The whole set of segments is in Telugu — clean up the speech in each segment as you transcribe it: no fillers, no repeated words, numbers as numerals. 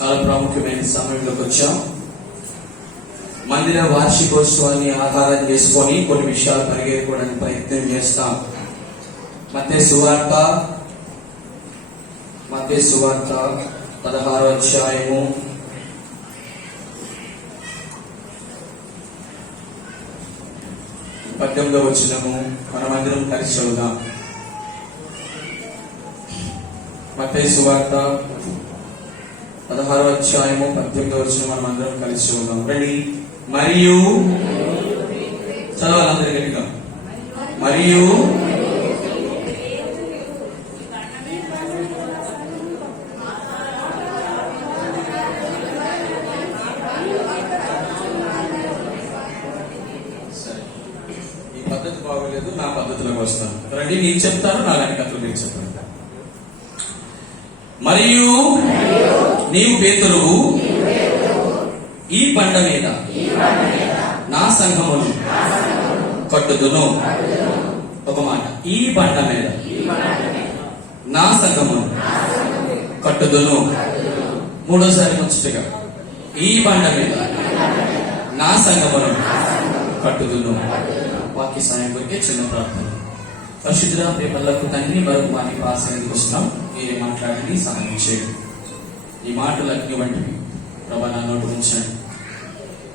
చాలా ప్రాముఖ్యమైన సమయంలోకి వచ్చాం. మందిర వార్షికోత్సవాన్ని ఆధారం చేసుకొని కొన్ని విషయాలు పరిగెత్తుకోవడానికి ప్రయత్నం చేస్తాం. మత్తయి సువార్త 16వ అధ్యాయము 18వ వచనము మనమందరం కలిసి చదువుదాం. మత్తయి సువార్త 16వ అధ్యాయము 18వ వచనం మనమందరం కలిసి చదువుదాం. రండి. మరియు చదవాలందరూ గట్టిగా. మరియు పద్ధతి బాగోలేదు, నా పద్ధతిలోకి వస్తాను. రండి, నేను చెప్తాను, నా వెనకట్లు మీరు చెప్పండి. మరియు నీవు పేతురువు, ఈ బండ మీద నా సంఘమును కట్టుదును. ఒక మాట, ఈ బండ మీద నా సంఘమును కట్టుదును. మూడోసారి ముచ్చటగా, ఈ బండ మీద నా సంఘమును కట్టుదును. వాక్య సాయం కొరికే చిన్న ప్రార్థన. పరిశుద్ధుల ప్రేమలకు తండ్రి, మరొక మాటకి ఆశ్రయానికి వస్తున్నాం. మీరే మాట్లాడండి, సహాయం చేయండి. ఈ మాటలు అగ్ని వంటివి ప్రభా, నా నోటు ఉంచండి.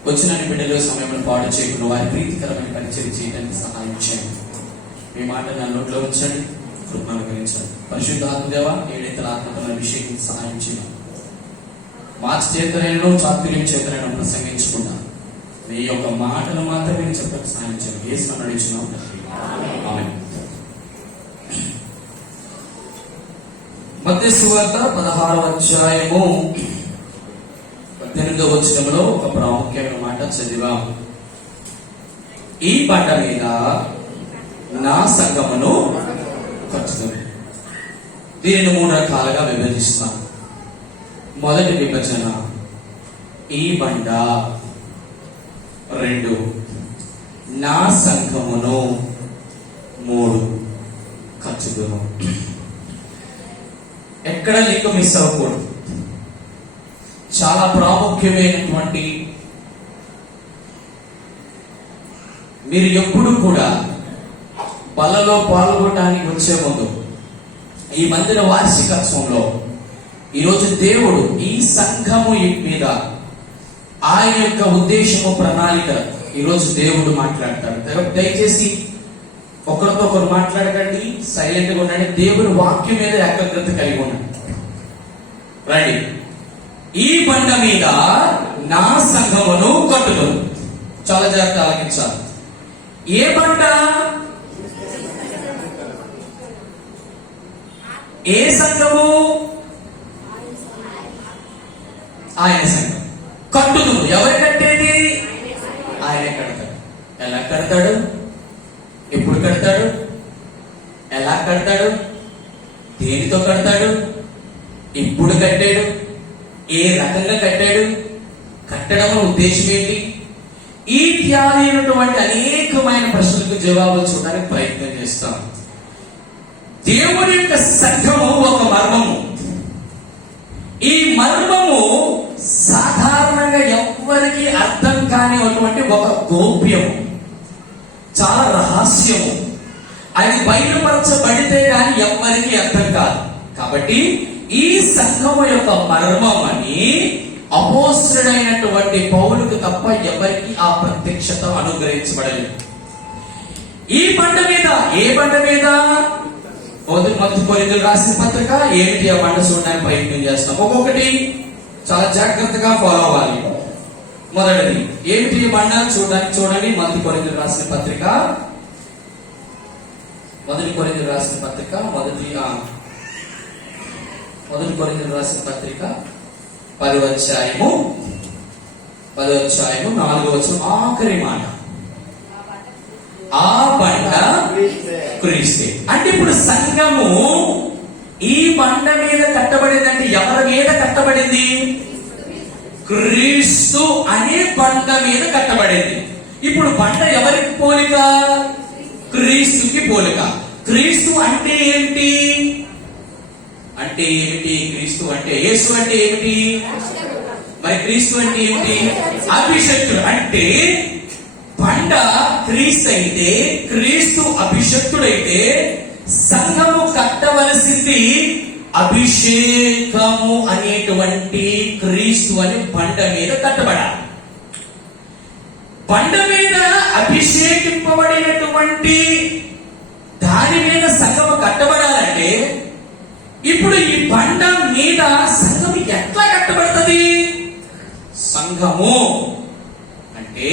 వచ్చిన బిడ్డలో సమయంలో పాడు చేయకుండా వారి ప్రీతికరమైన పరిచయం చేయడానికి సహాయం చేయండి. మీ మాట నా నోట్లో ఉంచండి, కృపను అనుగ్రహించండి. పరిశుద్ధ ఆత్మదేవ, ఏడైతే ఆత్మతో అభిషేకం సహాయం చేయండి. మార్చి చేతనైనా చాతుర్యం చేతనైనా ప్రసంగించుకున్నా మీ యొక్క మాటలు మాత్రమే చెప్పక సహాయం చేయండి. యేసు నడిచినాం. ఆమేన్. మత్తయి సువార్త 16వ అధ్యాయము 18వ వచనంలో ఒక ప్రాముఖ్యమైన మాట చదివాం. ఈ బండ మీద నా సంఘమును కట్టుదును. దీనిని 3 రకాలుగా విభజిస్తాను. మొదటి విభజన ఈ బండ, 2 నా సంఘమును, 3 కట్టుదును. ఎక్కడ లింక్ మిస్ అవ్వకూడదు. చాలా ప్రాముఖ్యమైనటువంటి, మీరు ఎప్పుడు కూడా బలలో పాల్గొనడానికి వచ్చే ముందు ఈ మందిర వార్షికోత్సవంలో ఈరోజు దేవుడు ఈ సంఘము మీద ఆయన యొక్క ఉద్దేశము, ప్రణాళిక ఈరోజు దేవుడు మాట్లాడతాడు. దయచేసి ఒకరితో ఒకరు మాట్లాడకండి, సైలెంట్ గా ఉండండి. దేవుని వాక్యం మీద ఏకాగ్రత కలిగి ఉండండి. రండి. ఈ బండ మీద నా సంఘమును కట్టుదును. చాలా జాగ్రత్త ఆలకించాలి. ఏ బండ? ఏ సంఘము? ఆయన సంఘం. కట్టుదును. ఎవరు కట్టేది? ఆయనే కడతాడు. ఎలా కడతాడు? ఎప్పుడు కడతాడు? ఎలా కడతాడు? దేనితో కడతాడు? ఎప్పుడు కట్టాడు? ఏ రకంగా కట్టాడు? కట్టడం ఉద్దేశం ఏంటి? ఈ త్యాగైనటువంటి అనేకమైన ప్రశ్నలకు జవాబులు చూడడానికి ప్రయత్నం చేస్తాం. దేవుని యొక్క సంఘము ఒక మర్మము. ఈ మర్మము సాధారణంగా ఎవ్వరికి అర్థం కానిటువంటి ఒక గోప్యము, చాలా రహస్యము. అది బయలుపరచబడితే గాని ఎవ్వరికి అర్థం కాదు. కాబట్టి ఈ సంఘము యొక్క మర్మం అని అపోస్తుడైనటువంటి పౌలుకు తప్ప ఎవరికి ఆ ప్రత్యక్షత అనుగ్రహించబడలేదు. ఈ బండ మీద, ఏ బండ మీద? మొదటి కొరింథీయులకు రాసిన పత్రిక. ఏమిటి ఆ బండ చూడడానికి ప్రయత్నం చేస్తాం. ఒక్కొక్కటి చాలా జాగ్రత్తగా ఫాలో అవ్వాలి. మొదటిది ఏమిటి ఈ బండ చూడండి. మొదటి కొరింథీయులకు రాసిన పత్రిక, మొదటి కొరింథీయులకు రాసిన పత్రిక 10వ అధ్యాయము 4వ వచనం ఆఖరి మాట. ఆ బండ క్రీస్తే. అంటే ఇప్పుడు సంఘము ఈ బండ మీద కట్టబడిందంటే ఎవరి మీద కట్టబడింది? క్రీస్తు అనే బండ మీద కట్టబడింది. ఇప్పుడు బండ ఎవరికి పోలిక? క్రీస్తుకి పోలిక. క్రీస్తు అంటే ఏంటి? అంటే అంటే ఏమిటి? క్రీస్తు అంటే, యేసు అంటే ఏమిటి? మరి క్రీస్తు అంటే ఏమిటి? అభిషక్తుడు. అంటే బండ క్రీస్తు అయితే, క్రీస్తు అభిషక్తుడైతే సంఘము కట్టవలసింది అభిషేకము అనేటువంటి క్రీస్తు అని బండ మీద కట్టబడాలి. బండ మీద అభిషేకింపబడినటువంటి దాని మీద సంఘము కట్టబడాలంటే ఇప్పుడు ఈ బండ మీద సంఘము ఎట్లా కట్టబడుతుంది? సంఘము అంటే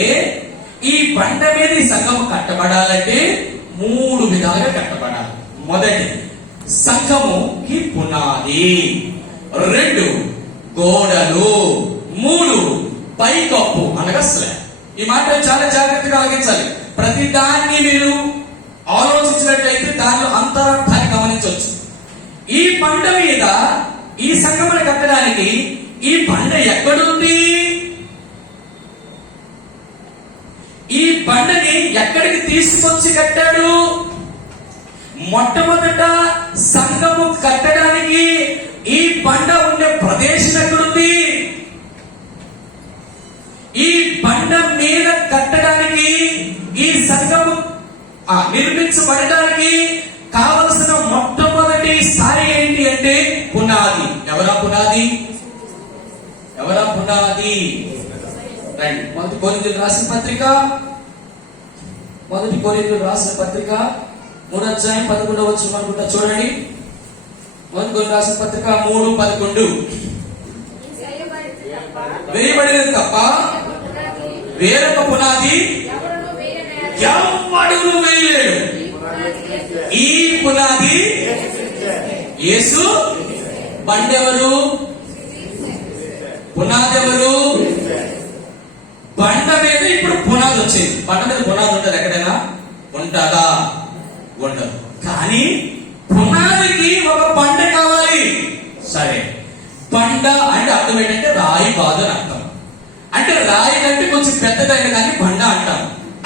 ఈ బండ మీద ఈ సంఘము కట్టబడాలంటే 3 విధాలుగా కట్టబడాలి. మొదటి, సంఘముకి పునాది. 2, గోడలు. 3, పైకప్పు అనగా స్లాబ్. ఈ మాట చాలా జాగ్రత్తగా ఆలోచించాలి. ప్రతి దాన్ని మీరు ఆలోచించినట్లయితే దానిలో అంతరార్థాన్ని గమనించవచ్చు. ఈ బండ మీద ఈ సంఘమును కట్టడానికి ఈ బండ ఎక్కడుంది? ఈ బండని ఎక్కడికి తీసుకొచ్చి కట్టాడు? మొట్టమొదట సంఘము కట్టడానికి ఈ బండ ఉండే ప్రదేశం ఎక్కడుంది? ఈ బండ మీద కట్టడానికి ఈ సంఘము నిర్మించబడటానికి కావలసిన మొట్టమొదటి స్థాయి ఏంటి అంటే పునాది. ఎవరా పునాది? ఎవరా పునాది? రండి, మొదటి కొరింథీయులకు రాసిన పత్రిక, 3వ అధ్యాయం 11వ వచనం అనుకుంటా, చూడండి. 1 కొరింథీయులకు రాసిన పత్రిక 3:11. వేయబడినది తప్ప వేరొక పునాది ఎవడును వేయలేడు. ఈ పునాది యేసు. బండెవరు? పునాది ఎవరు? బండ మీద ఇప్పుడు పునాది వచ్చింది. బండ మీద పునాది ఉంటుంది ఎక్కడైనా? ఉంటుందా? ఉండదు. కానీ పునాదికి ఒక బండ కావాలి. సరే, బండ అంటే అర్థం ఏంటంటే రాయి కాదు అని అర్థం. అంటే రాయి కంటే కొంచెం పెద్దదైన కానీ బండ అంటాం.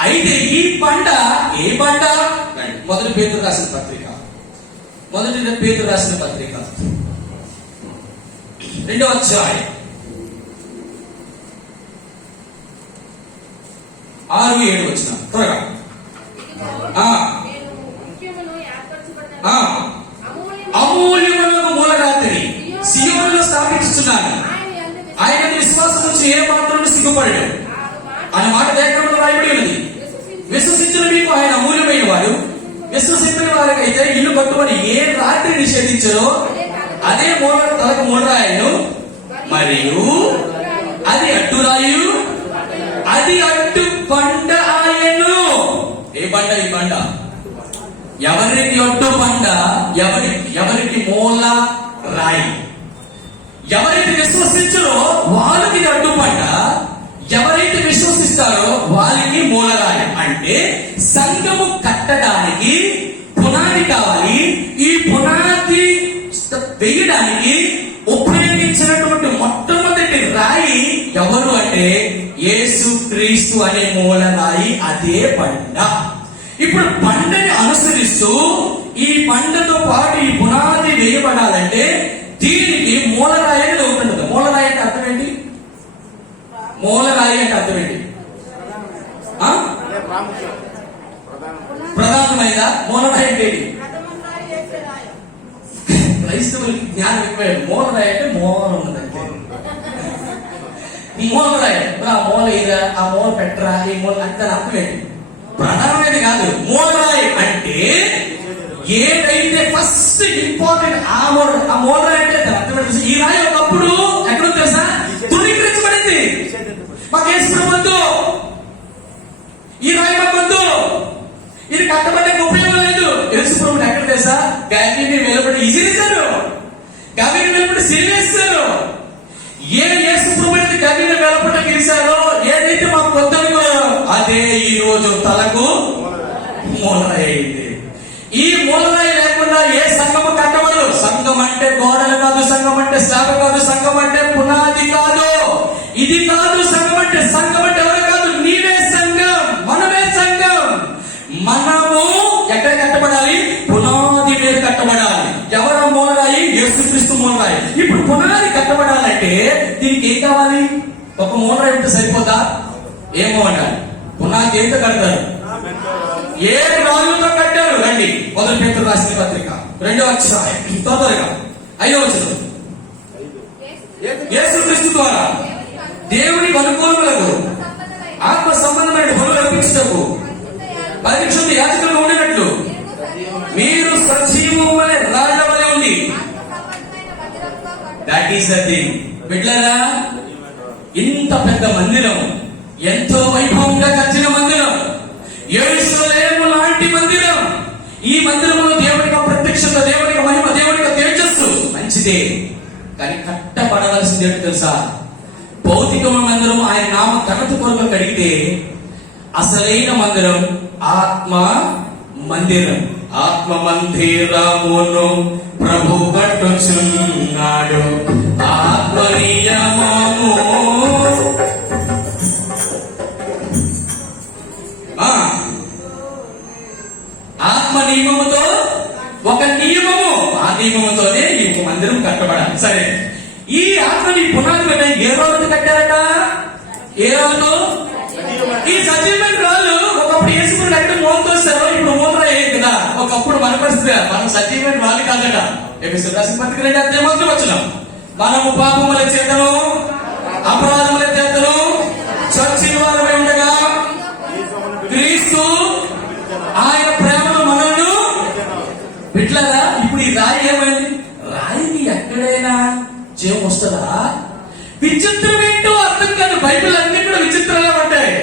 అయితే ఈ బండ ఏ బండ? 1 పేతురు రాసిన పత్రిక, 1 పేతురు రాసిన పత్రిక 2వ అధ్యాయం 6-7 వచనం త్వరగా. అమూల్యములకు మూలరాత్రి సియోనులో స్థాపించుచున్నాను, ఆయన విశ్వాసం నుంచి ఏ మాత్రం సిగ్గుపడడు అనే మాట లేఖనంలో రాయబడి ఉన్నది. విశ్వసించిన మీకు ఆయన అమూల్యమైన వాడు. విశ్వసించిన వారికైతే ఇల్లు కట్టుబడి ఏ రాత్రి నిషేధించరో అదే తలకు మూలరాయను, మరియు అది అడ్డురాయు, అది అడ్డు బండ ఆయను. ఏ బండ? ఈ బండ ఎవరికి అడ్డు బండ? ఎవరికి మూల రాయి. ఎవరైతే విశ్వసించారో వాళ్ళకి అడ్డు బండ, ఎవరైతే విశ్వసిస్తారో వాళ్ళకి మూలరాయి. అంటే సంఘము కట్టడానికి పునాది కావాలి. ఈ పునాది వేయడానికి ఉపయోగించినటువంటి మొట్టమొదటి రాయి ఎవరు అంటే యేసు క్రీస్తు అనే మూలరాయి, అదే బండ. ఇప్పుడు బండని అనుసరిస్తూ ఈ బండతో పాటు ఈ పునాది వేయబడాలంటే దీనికి మూలరాయి అనేది ఒకటి ఉంటుంది. మూలరాయి అంటే అర్థం ఏంటి? మూలరాయి అంటే అర్థం ఏంటి? ప్రధానమైన మూలరాయి అంటే ఏంటి? క్రైస్తవులకి జ్ఞానం ఎక్కువ. మూలరాయి అంటే మూల ఉన్నది. మూలరాయి ఆ మూల ఇదా, ఆ మూల పెట్టరా, ఈ మూల అంటే అర్థం ఏంటి? ప్రధానమైనది కాదు. మూలరాయి అంటే ఏదైతే ఫస్ట్ ఇంపార్టెంట్ ఆ మూలరాయి అంటే అర్థం. ఈ రాయి ఒకప్పుడు ఎక్కడ తెలుసా? ధృవీకరించబడింది. మాకు వేసుకున్నవద్దు, ఈ రాయి మాకొద్దు, ఇది కట్టబడ్డానికి ఉపయోగం లేదు. యేసుప్రభుడు ఎక్కడ తెలుసా? Galilee వెలుపడి ఇసిరేశారు, Galilee వెలుపడి సిరివేశారు. ఏ యేసుప్రభుడు అయితే గలిలీ వెలుపడి గెలిచారో, ఏదైతే మాకు కొద్దనుకున్నారో అదే ఈ రోజు తలకు మూలరాయి అయింది. ఈ మూలరాయి లేకుండా ఏ సంఘము కట్టబడదు. సంఘం అంటే గోడలు కాదు, సంఘం అంటే స్లాబ్ కాదు, సంఘం అంటే పునాది కాదు, ఇది కాదు. సంఘం అంటే ఎవరు కాదు? నీవే సంఘం, మనమే సంఘం. మనము ఎక్కడ కట్టబడాలి? పునాది మీద కట్టబడాలి. ఎవరు మూలరాయి? యేసు యేసుక్రీస్తు మూలరాయి. ఇప్పుడు పునాది కట్టబడాలంటే దీనికి ఏం కావాలి? ఒక మూలరాయి ఉంటే సరిపోదా? ఏమో అంటారు. పునాది ఏంటో కడతారు? ఏ రాళ్ళతో కట్టారు? రండి, 1 పేతురు రాసిన పత్రిక 2వ అధ్యాయం తొందరగా 5వ వచనం. యేసుక్రీస్తు ద్వారా దేవునికి అనుకూలములకు ఆత్మ సంబంధమైన బలులు అర్పించుటకు పరిశుద్ధ యాజకులుగా ఉండినట్లు మీరు సజీవమైన రాళ్ల వలె ఉంది. That is the thing. బిడ్డలారా, ఇంత పెద్ద మందిరం, ఎంతో వైభవంగా కట్టిన మందిరం, యెరూషలేము లాంటి మందిరం. ఈ మందిరంలో దేవుడికి ప్రత్యక్షత, దేవుడికి మహిమ, దేవుడికి తేజస్సు మంచిదే. కానీ కట్టబడవలసింది ఏంటో తెలుసా? భౌతికమైన మందిరం ఆయన నామ ఘనత కొరకు కడిగితే, అసలైన మందిరం ఆత్మ మందిరం. ఆత్మ మందిరమును ప్రభు కట్టుచున్నాడు. ఆత్మ నియమము, ఆత్మ నియమముతో ఒక నియమము, ఆ నియమముతోనే ఈ మందిరం కట్టబడాలి. సరే, ఈ ఆత్మని పునాది మీద ఏ రోజు కట్టారట? ఏ రోజు? ఈ సజీవమైన రాళ్ళు ఒకప్పుడు యేసుకుని కట్టి మోహంతో వస్తారు, ఇప్పుడు మోహన అయ్యేది కదా. ఒకప్పుడు మన పరిస్థితి, మనం సజీవమైన రాళ్ళు కాదట. ఎఫెసీయులకు రాసిన పత్రిక 2వ అధ్యాయం వచనం. మనము పాపముల చేతను అపరాధముల చేతను చచ్చిన వారమై ఉండగా క్రీస్తు ఆయన ప్రేమను మనల్ని బిడ్డలారా. ఇప్పుడు ఈ రాయి ఏమైంది? రాయికి ఎక్కడైనా జీవం వస్తుందా? విచిత్రం ఏంటో అర్థం కాదు. బైబిల్ అన్ని కూడా విచిత్రంగా ఉంటాయి.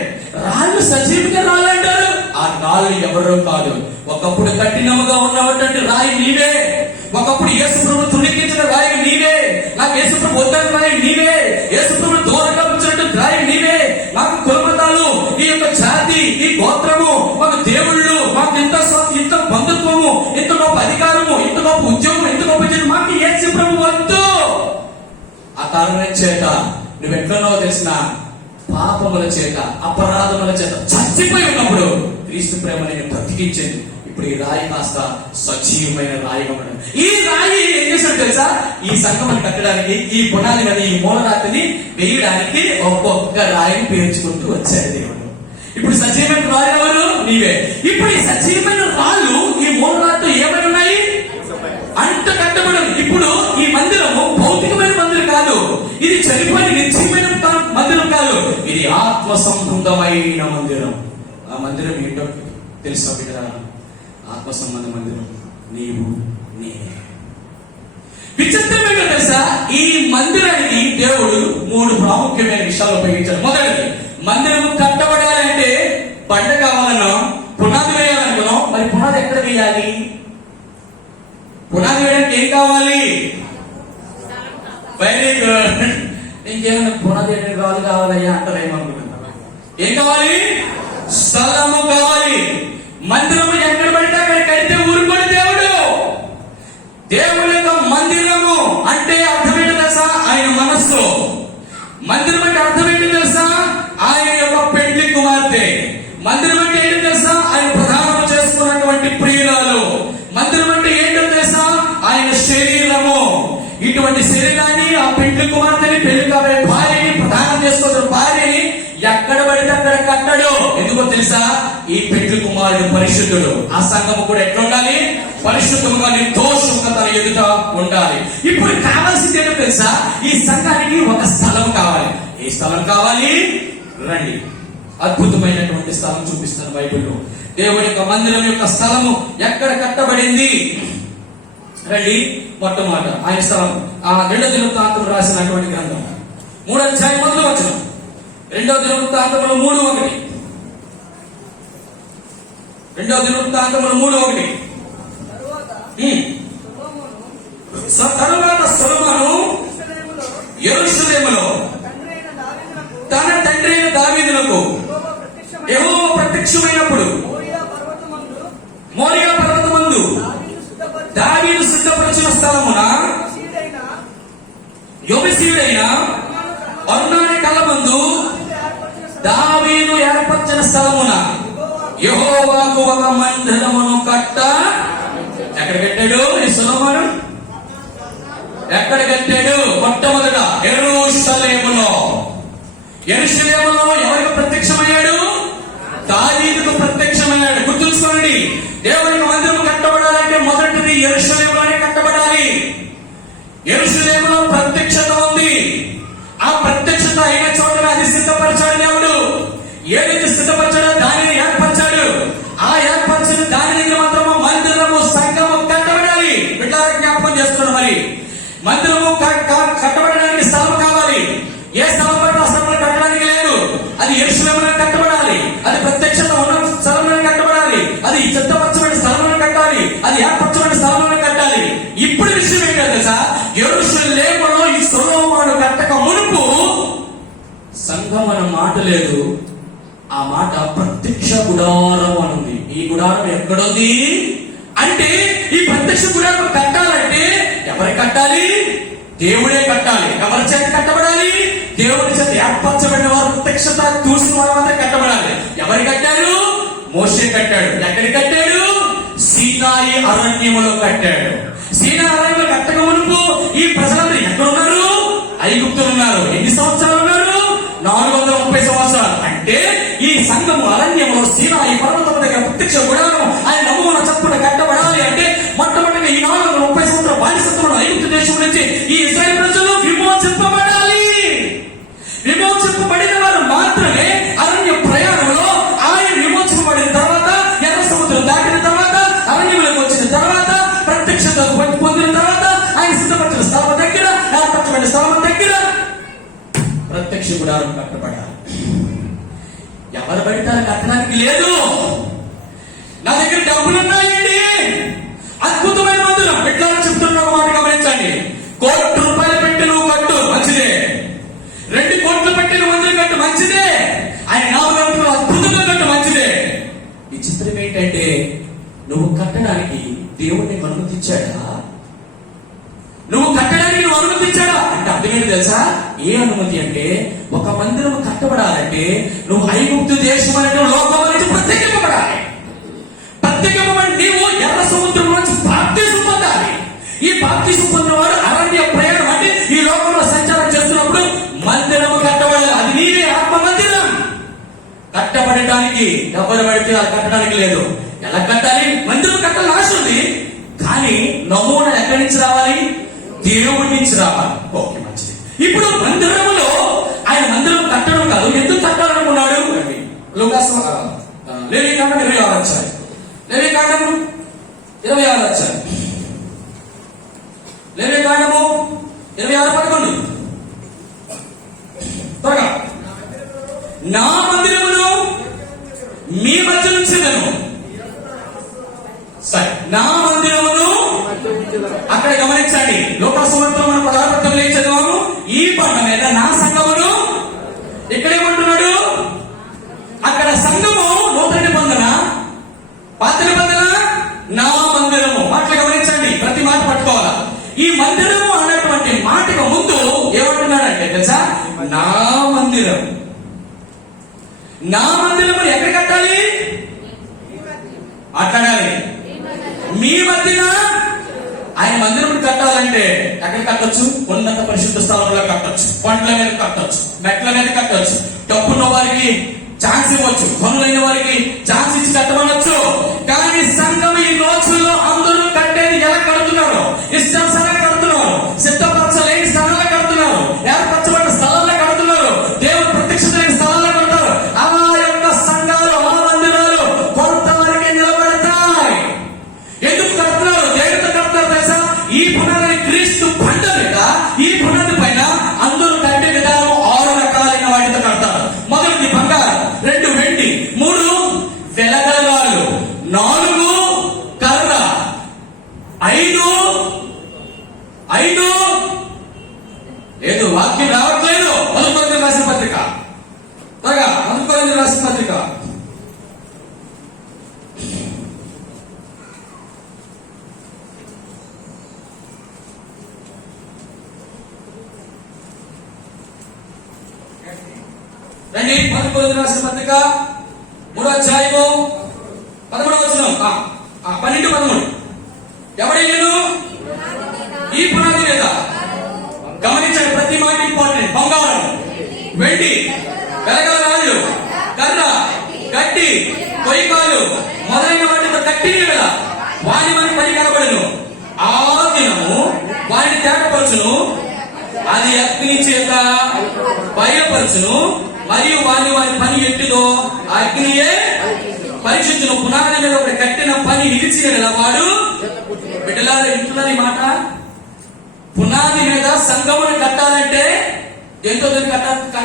రాళ్ళు సజీవంగా రాళ్ళు అంటారు. ఆ రాళ్ళు ఎవరో కాదు, ఒకప్పుడు కఠినముగా ఉన్నటువంటి రాయి నీవే. ఒకప్పుడు యేసుప్రభు తుణికించిన రాయి నీవే. నాకు యేసుప్రభు వద్దని రాయి నీవే. యేసుప్రభు దూరంగా ఉంచినట్టు రాయి నీవే. మాకు కులమతాలు, ఈ యొక్క జాతి, ఈ గోత్రము, మాకు దేవుళ్ళు, మాకు ఇంత బంధుత్వము, ఇంత గొప్ప అధికారము, ఇంత గొప్ప ఉద్యోగం, ఇంత గొప్ప జీవితం మాకు యేసుప్రభు వద్దు. ఆ కారణం చేత నువ్వు ఎట్లనో తెలిసిన పాపముల చేత, అపరాధముల చేత చచ్చిపోయి ఉన్నప్పుడు క్రీస్తు ప్రేమ నేను బ్రతికించింది. ఇప్పుడు ఈ రాయి కాస్త సజీవమైన రాయిగా ఉన్నది. ఈ రాయి ఏం చేశాడు తెలుసా? ఈ సంఘమును కట్టడానికి, ఈ పునాది మీద ఈ మూలరాతిని వేయడానికి ఒక్కొక్క రాయిని పేర్చుకుంటూ వచ్చాడు దేవుడు. ఇప్పుడు సజీవమైన రాయి ఎవరు? నీవే. ఇప్పుడు ఈ సజీవమైన రాళ్ళు ఈ మూలరాతితో ఏమై ఉన్నాయి? అంత కట్టబడి. ఇప్పుడు ఈ మందిరము భౌతికమైన మందిరం కాదు, ఇది చనిపోయిన నిర్జీవమైన మందిరం కాదు, ఇది ఆత్మ సంబంధమైన మందిరం. ఆ మందిరం ఏంటో తెలుసా బిడ్డరా? ఆత్మ సంబంధ మందిరం నీవు నేనే. విచిత్రమైన తెలుసా? ఈ మందిరానికి దేవుడు 3 ప్రాముఖ్యమైన విషయాలు ఉపయోగించాడు. మొదటిది, మందిరం కట్టబడాలంటే బండ కావాలనో, పునాది వేయాలనుకున్నాం. మరి పునాది ఎక్కడ వేయాలి? పునాది వేయడానికి ఏం కావాలి? Very good. ఇంకేమైనా పునాది వేయడానికి రాళ్ళు కావాలయ్యా అంటారేమనుకుంటున్నా. ఏం కావాలి? స్థలము కావాలి. మందిరము ఎక్కడ పడితే అక్కడ కడితే ఊరుకోడు దేవుడు. దేవుని యొక్క మందిరము అంటే అర్థం ఏంటి తెలుసా? ఆయన మనస్సు. మందిరం అంటే అర్థం ఏంటి తెలుసా? ఆయన యొక్క పెళ్లి కుమార్తె. మందిరం అంటే ఏంటి తెలుసా? ఆయన ప్రధానం చేసుకున్నటువంటి ప్రియురాలు. మందిరం అంటే ఏంటో తెలుసా? ఆయన శరీరము. ఇటువంటి శరీరాన్ని, ఆ పెళ్లి కుమార్తెని, పెళ్లి కాబోయే భార్యని, ప్రధానం చేసుకున్న భార్యని ఎక్కడ పడితే అక్కడ కట్టడు. ఎందుకో తెలుసా? ఈ పెళ్లి కుమారుడు పరిశుద్ధుడు. ఆ సంఘము కూడా ఎట్లా ఉండాలి? పరిశుద్ధముగా, నిర్దోషంగా తన ఎదుట ఉండాలి. ఇప్పుడు కావాల్సింది ఏంటో తెలుసా? ఈ సంఘానికి ఒక స్థలం కావాలి. ఏ స్థలం కావాలి? రండి, అద్భుతమైనటువంటి స్థలం చూపిస్తాను బైబిల్లో. దేవుని యొక్క మందిరం యొక్క స్థలము ఎక్కడ కట్టబడింది? రండి, మొట్టమొదట ఆయన స్థలం 2వ దినవృత్తాంతములు రాసినటువంటి గ్రంథం 3వ అధ్యాయం 1వ వచనం. 2వ దినవృత్తాంతములు 3:1. 2వ దినవృత్తాంతములు 3:1. తరువాత సొలొమోను యెరూషలేములో తన తండ్రి అయిన దావీదునకు యెహోవా ప్రత్యక్షమైనప్పుడు మోరియా పర్వతమందు దావీదు సిద్ధపరిచిన స్థలమున యెబూసీయుడైన అర్నాని కళ్ళమందు దావీదు ఏర్పరిచిన స్థలమున యెహోవాకు ఒక మందిరమును కట్ట. ఎక్కడ కట్టాడు ఈ సొలొమోను? ఎక్కడ కట్టాడు? మొట్టమొదట యెరూషలేములో. యెరూషలేములో ఎవరికి ప్రత్యక్షమయ్యాడు? దావీదుకు ప్రత్యక్షమయ్యాడు. గుర్తుంచుకోండి, దేవునికి మందిరం కట్టబడాలంటే మొదటిది యెరూషలేములోనే కట్టబడాలి. యెరూషలేములో ప్రత్యక్షత ఉంది. ఆ ప్రత్యక్షత అయిన చోట అది సిద్ధపరచాడు దేవుడు. ఏదైతే సిద్ధపరచాడో దానిని ఏర్పరచాడు. ఆ ఏర్పరిచిన దాని దగ్గర మాత్రము మందిరము, సంఘము కట్టబడాలి. బిడ్డల జ్ఞాపకం చేస్తున్నాడు. మరి మందిరము కట్టబడడానికి స్థలం కావాలి. ఏ స్థలం పట్ల ఆ స్థలంలో కట్టడానికి లేదు. అది యెరూషలేములో కట్టబడాలి. అది ప్రత్యక్షత ఉన్న స్థలంలో కట్టబడాలి. అది సిద్ధపరచబడిన స్థలంలో కట్టాలి. అది ఏర్పరచబడిన స్థలంలో కట్టాలి. ఇప్పుడు విషయం ఏంటో తెలుసా? యెరూషలేములో ఈ సొలొమోను కట్టక మునుపు సంఘం అన్న మాట లేదు. ఆ మాట ప్రత్యక్ష గుడారం అనుంది. ఈ గుడారం ఎక్కడుంది అంటే, ఈ ప్రత్యక్ష గుడారం కట్టాలంటే ఎవరు కట్టాలి? దేవుడే కట్టాలి. ఎవరి చేత కట్టబడాలి? దేవుడి చేత ఏర్పరచబడిన వారు, ప్రత్యక్షత చూసిన వారు మాత్రం కట్టబడాలి. ఎవరు కట్టారు? మోషే కట్టాడు. ఎక్కడి కట్టాడు? సీనాయి అరణ్యములో కట్టాడు. సీనాయి అరణ్యంలో కట్టక మునుపు ఈ ప్రజలందరూ ఎక్కడున్నారు? ఐగుప్తులు ఉన్నారు. ఎన్ని సంవత్సరాలు ఉన్నారు? 430 సంవత్సరాలు. అంటే ఈ సంఘము అరణ్యములో సీనాయి పర్వతం దగ్గర ప్రత్యక్ష గుడారం ఆయన నమూన చప్పున కట్టబడాలి అంటే మొట్టమొదటిగా ఈ 430 సంవత్సరాల బానిసత్వంలో ఐగుప్తు దేశం నుంచి ఈ ఇశ్రాయేలు ప్రజలు విమోచింపబడాలి. విమోచింపబడిన వారు మాత్రమే అరణ్య ప్రయాణంలో ఆయన విమోచింపబడిన తర్వాత, ఎర్ర సముద్రం దాటిన తర్వాత, అరణ్యంలోకి వచ్చిన తర్వాత, ప్రత్యక్షత పొందిన తర్వాత, ఆయన సిద్ధపరిచిన స్థలం దగ్గర, ఏర్పరచబడిన స్థలం దగ్గర ప్రత్యక్ష గుడారం కట్టబడాలి. ఎవరు పడితే కట్టడానికి లేదు. నా దగ్గర డబ్బులు ఉన్నాయండి, అద్భుతమైన మందిరం. ఎట్లా చెప్తున్నా ఒక మాట గమనించండి. ₹1,00,00,000 పెట్టి నువ్వు కట్టు, మంచిదే. 2 కోట్లు పెట్టి నువ్వు మందిరం కట్టు, మంచిదే. ఆయన నామం అద్భుతంగా కట్టు, మంచిదే. విచిత్రం ఏంటంటే, నువ్వు కట్టడానికి దేవుడిని అనుమతించాడా? నువ్వు కట్టడానికి నువ్వు అనుమతించాడా అంటే అర్థం ఏంటి తెలుసా? ఏ అనుమతి అంటే, ఒక మందిరం కట్టబడాలంటే నువ్వు ఐగుప్తు దేశం అనే లోకం నుంచి ప్రత్యేకింపబడాలి. ప్రత్యేకింపబడి నీవు ఎర్ర సముద్రం నుంచి బాప్తిసం పొందాలి. ఈ బాప్తిసం పొందిన వారు అరణ్య ప్రయాణం అంటే ఈ లోకంలో సంచారం చేస్తున్నప్పుడు మందిరము కట్టబడాలి. అది నీవే ఆత్మ మందిరం. కట్టబడటానికి ఎవరు పడితే అది కట్టడానికి లేదు. ఎలా కట్టాలి? మందిరం కట్టాలని ఆశ ఉంది, కానీ నమూనా ఎక్కడి నుంచి రావాలి? దేవుడి నుంచి రావాలి. ఓకే, మంచిది. ఇప్పుడు మందిరంలో ఆయన మందిరం కట్టడం కాదు, ఎందుకు కట్టాలనుకున్నాడు? లేవికాండం 26 అధ్యాయం. లేవికాండము 26 అధ్యాయం. లేవికాండము 26:11. త్వరగా. నా మందిరమును మీ మధ్య నుంచెదను. సరే, నా మందిరమును అక్కడ గమనించండి. లోకసువార్తలో మనం 16 ఏం చదివాము? ఈ బండ మీద నా సంఘమును. ఇక్కడేమంటున్నాడు? అక్కడ సంఘము నూతన నిబంధన, పాత నిబంధన నా మందిరము. మాటలు గమనించండి, ప్రతి మాట పట్టుకోవాలా. ఈ మందిరము అన్నటువంటి మాటకు ముందు ఏమంటున్నాడంటే తెలుసా? నా మందిరం. నా మందిరము ఎక్కడ కట్టాలి? అట్లాడాలి. మీ మధ్యన ఆయన మందిరం కట్టాలంటే ఎక్కడ కట్టొచ్చు? ఉన్నత పరిశుద్ధ స్థలంలో కట్టొచ్చు, కొండల మీద కట్టొచ్చు, మెట్ల మీద కట్టొచ్చు. డబ్బున్న వారికి ఛాన్స్ ఇవ్వచ్చు, పనులైన వారికి ఛాన్స్ ఇచ్చి కట్టమనొచ్చు. కానీ సంఘం ఈ రోజుల్లో అందరూ కట్టేది ఎలా కడుతున్నారు? ఇష్టానుసారంగా కడుతున్నారు. సిద్ధపరచలేని స్థలాల్లో కడుతున్నారు, ఏర్పరచబడిన స్థలాల్లో కడుతున్నారు, దేవుడు ప్రత్యక్షత లేని స్థలాల్లో కడతారు. ఆ యొక్క సంఘాలు, ఆ మందిరాలు కొంతవరకే నిలబడతాయి. ఎందుకు కడుతున్నారు? దేవుడితో కడుతున్నారు తెలుసా? ఈ పునాది క్రీస్తు బండ మీద, ఈ పునాది పైన అందరూ కట్టే విధానం 6 రకాలైన వాటితో కడతారు. మొదటిది బంగారం, 2 వెండి, 3 వెలగలగాలు, 4 కర్ర, 5 లేదు, వాక్యం రావట్లేదు. 1 కొరింథీయులకు రాసిన పత్రిక, త్వరగా 1 కొరింథీయులకు రాసిన పత్రిక. రండి, 1 కొరింథీయులకు రాసిన పత్రిక 3వ అధ్యాయము 13వ వచనం. 12-13. ఎవడైనా ఈ పునాది మీద గమనించండి, ప్రతి మాట ఇంపార్టెంట్. బంగారం, వెండి, వెలగల రాళ్ళు, కర్ర, గట్టి, కొయ్యకాలు మొదలైన వాటితో కట్టిన కదా వాని మన పని కనబడను. ఆ దినము వారిని తేటపరచును, అది అగ్ని చేత బయలుపరచును, మరియు వాని పని ఎట్టిదో ఆ అగ్నియే పరీక్షించును. పునాది మీద ఒకటి కట్టిన పని నిలిచిన వాడు బిడ్డలారా ఇంటున్నది ఈ మాట. పునాది మీద సంఘమును కట్టాలంటే ఎంతో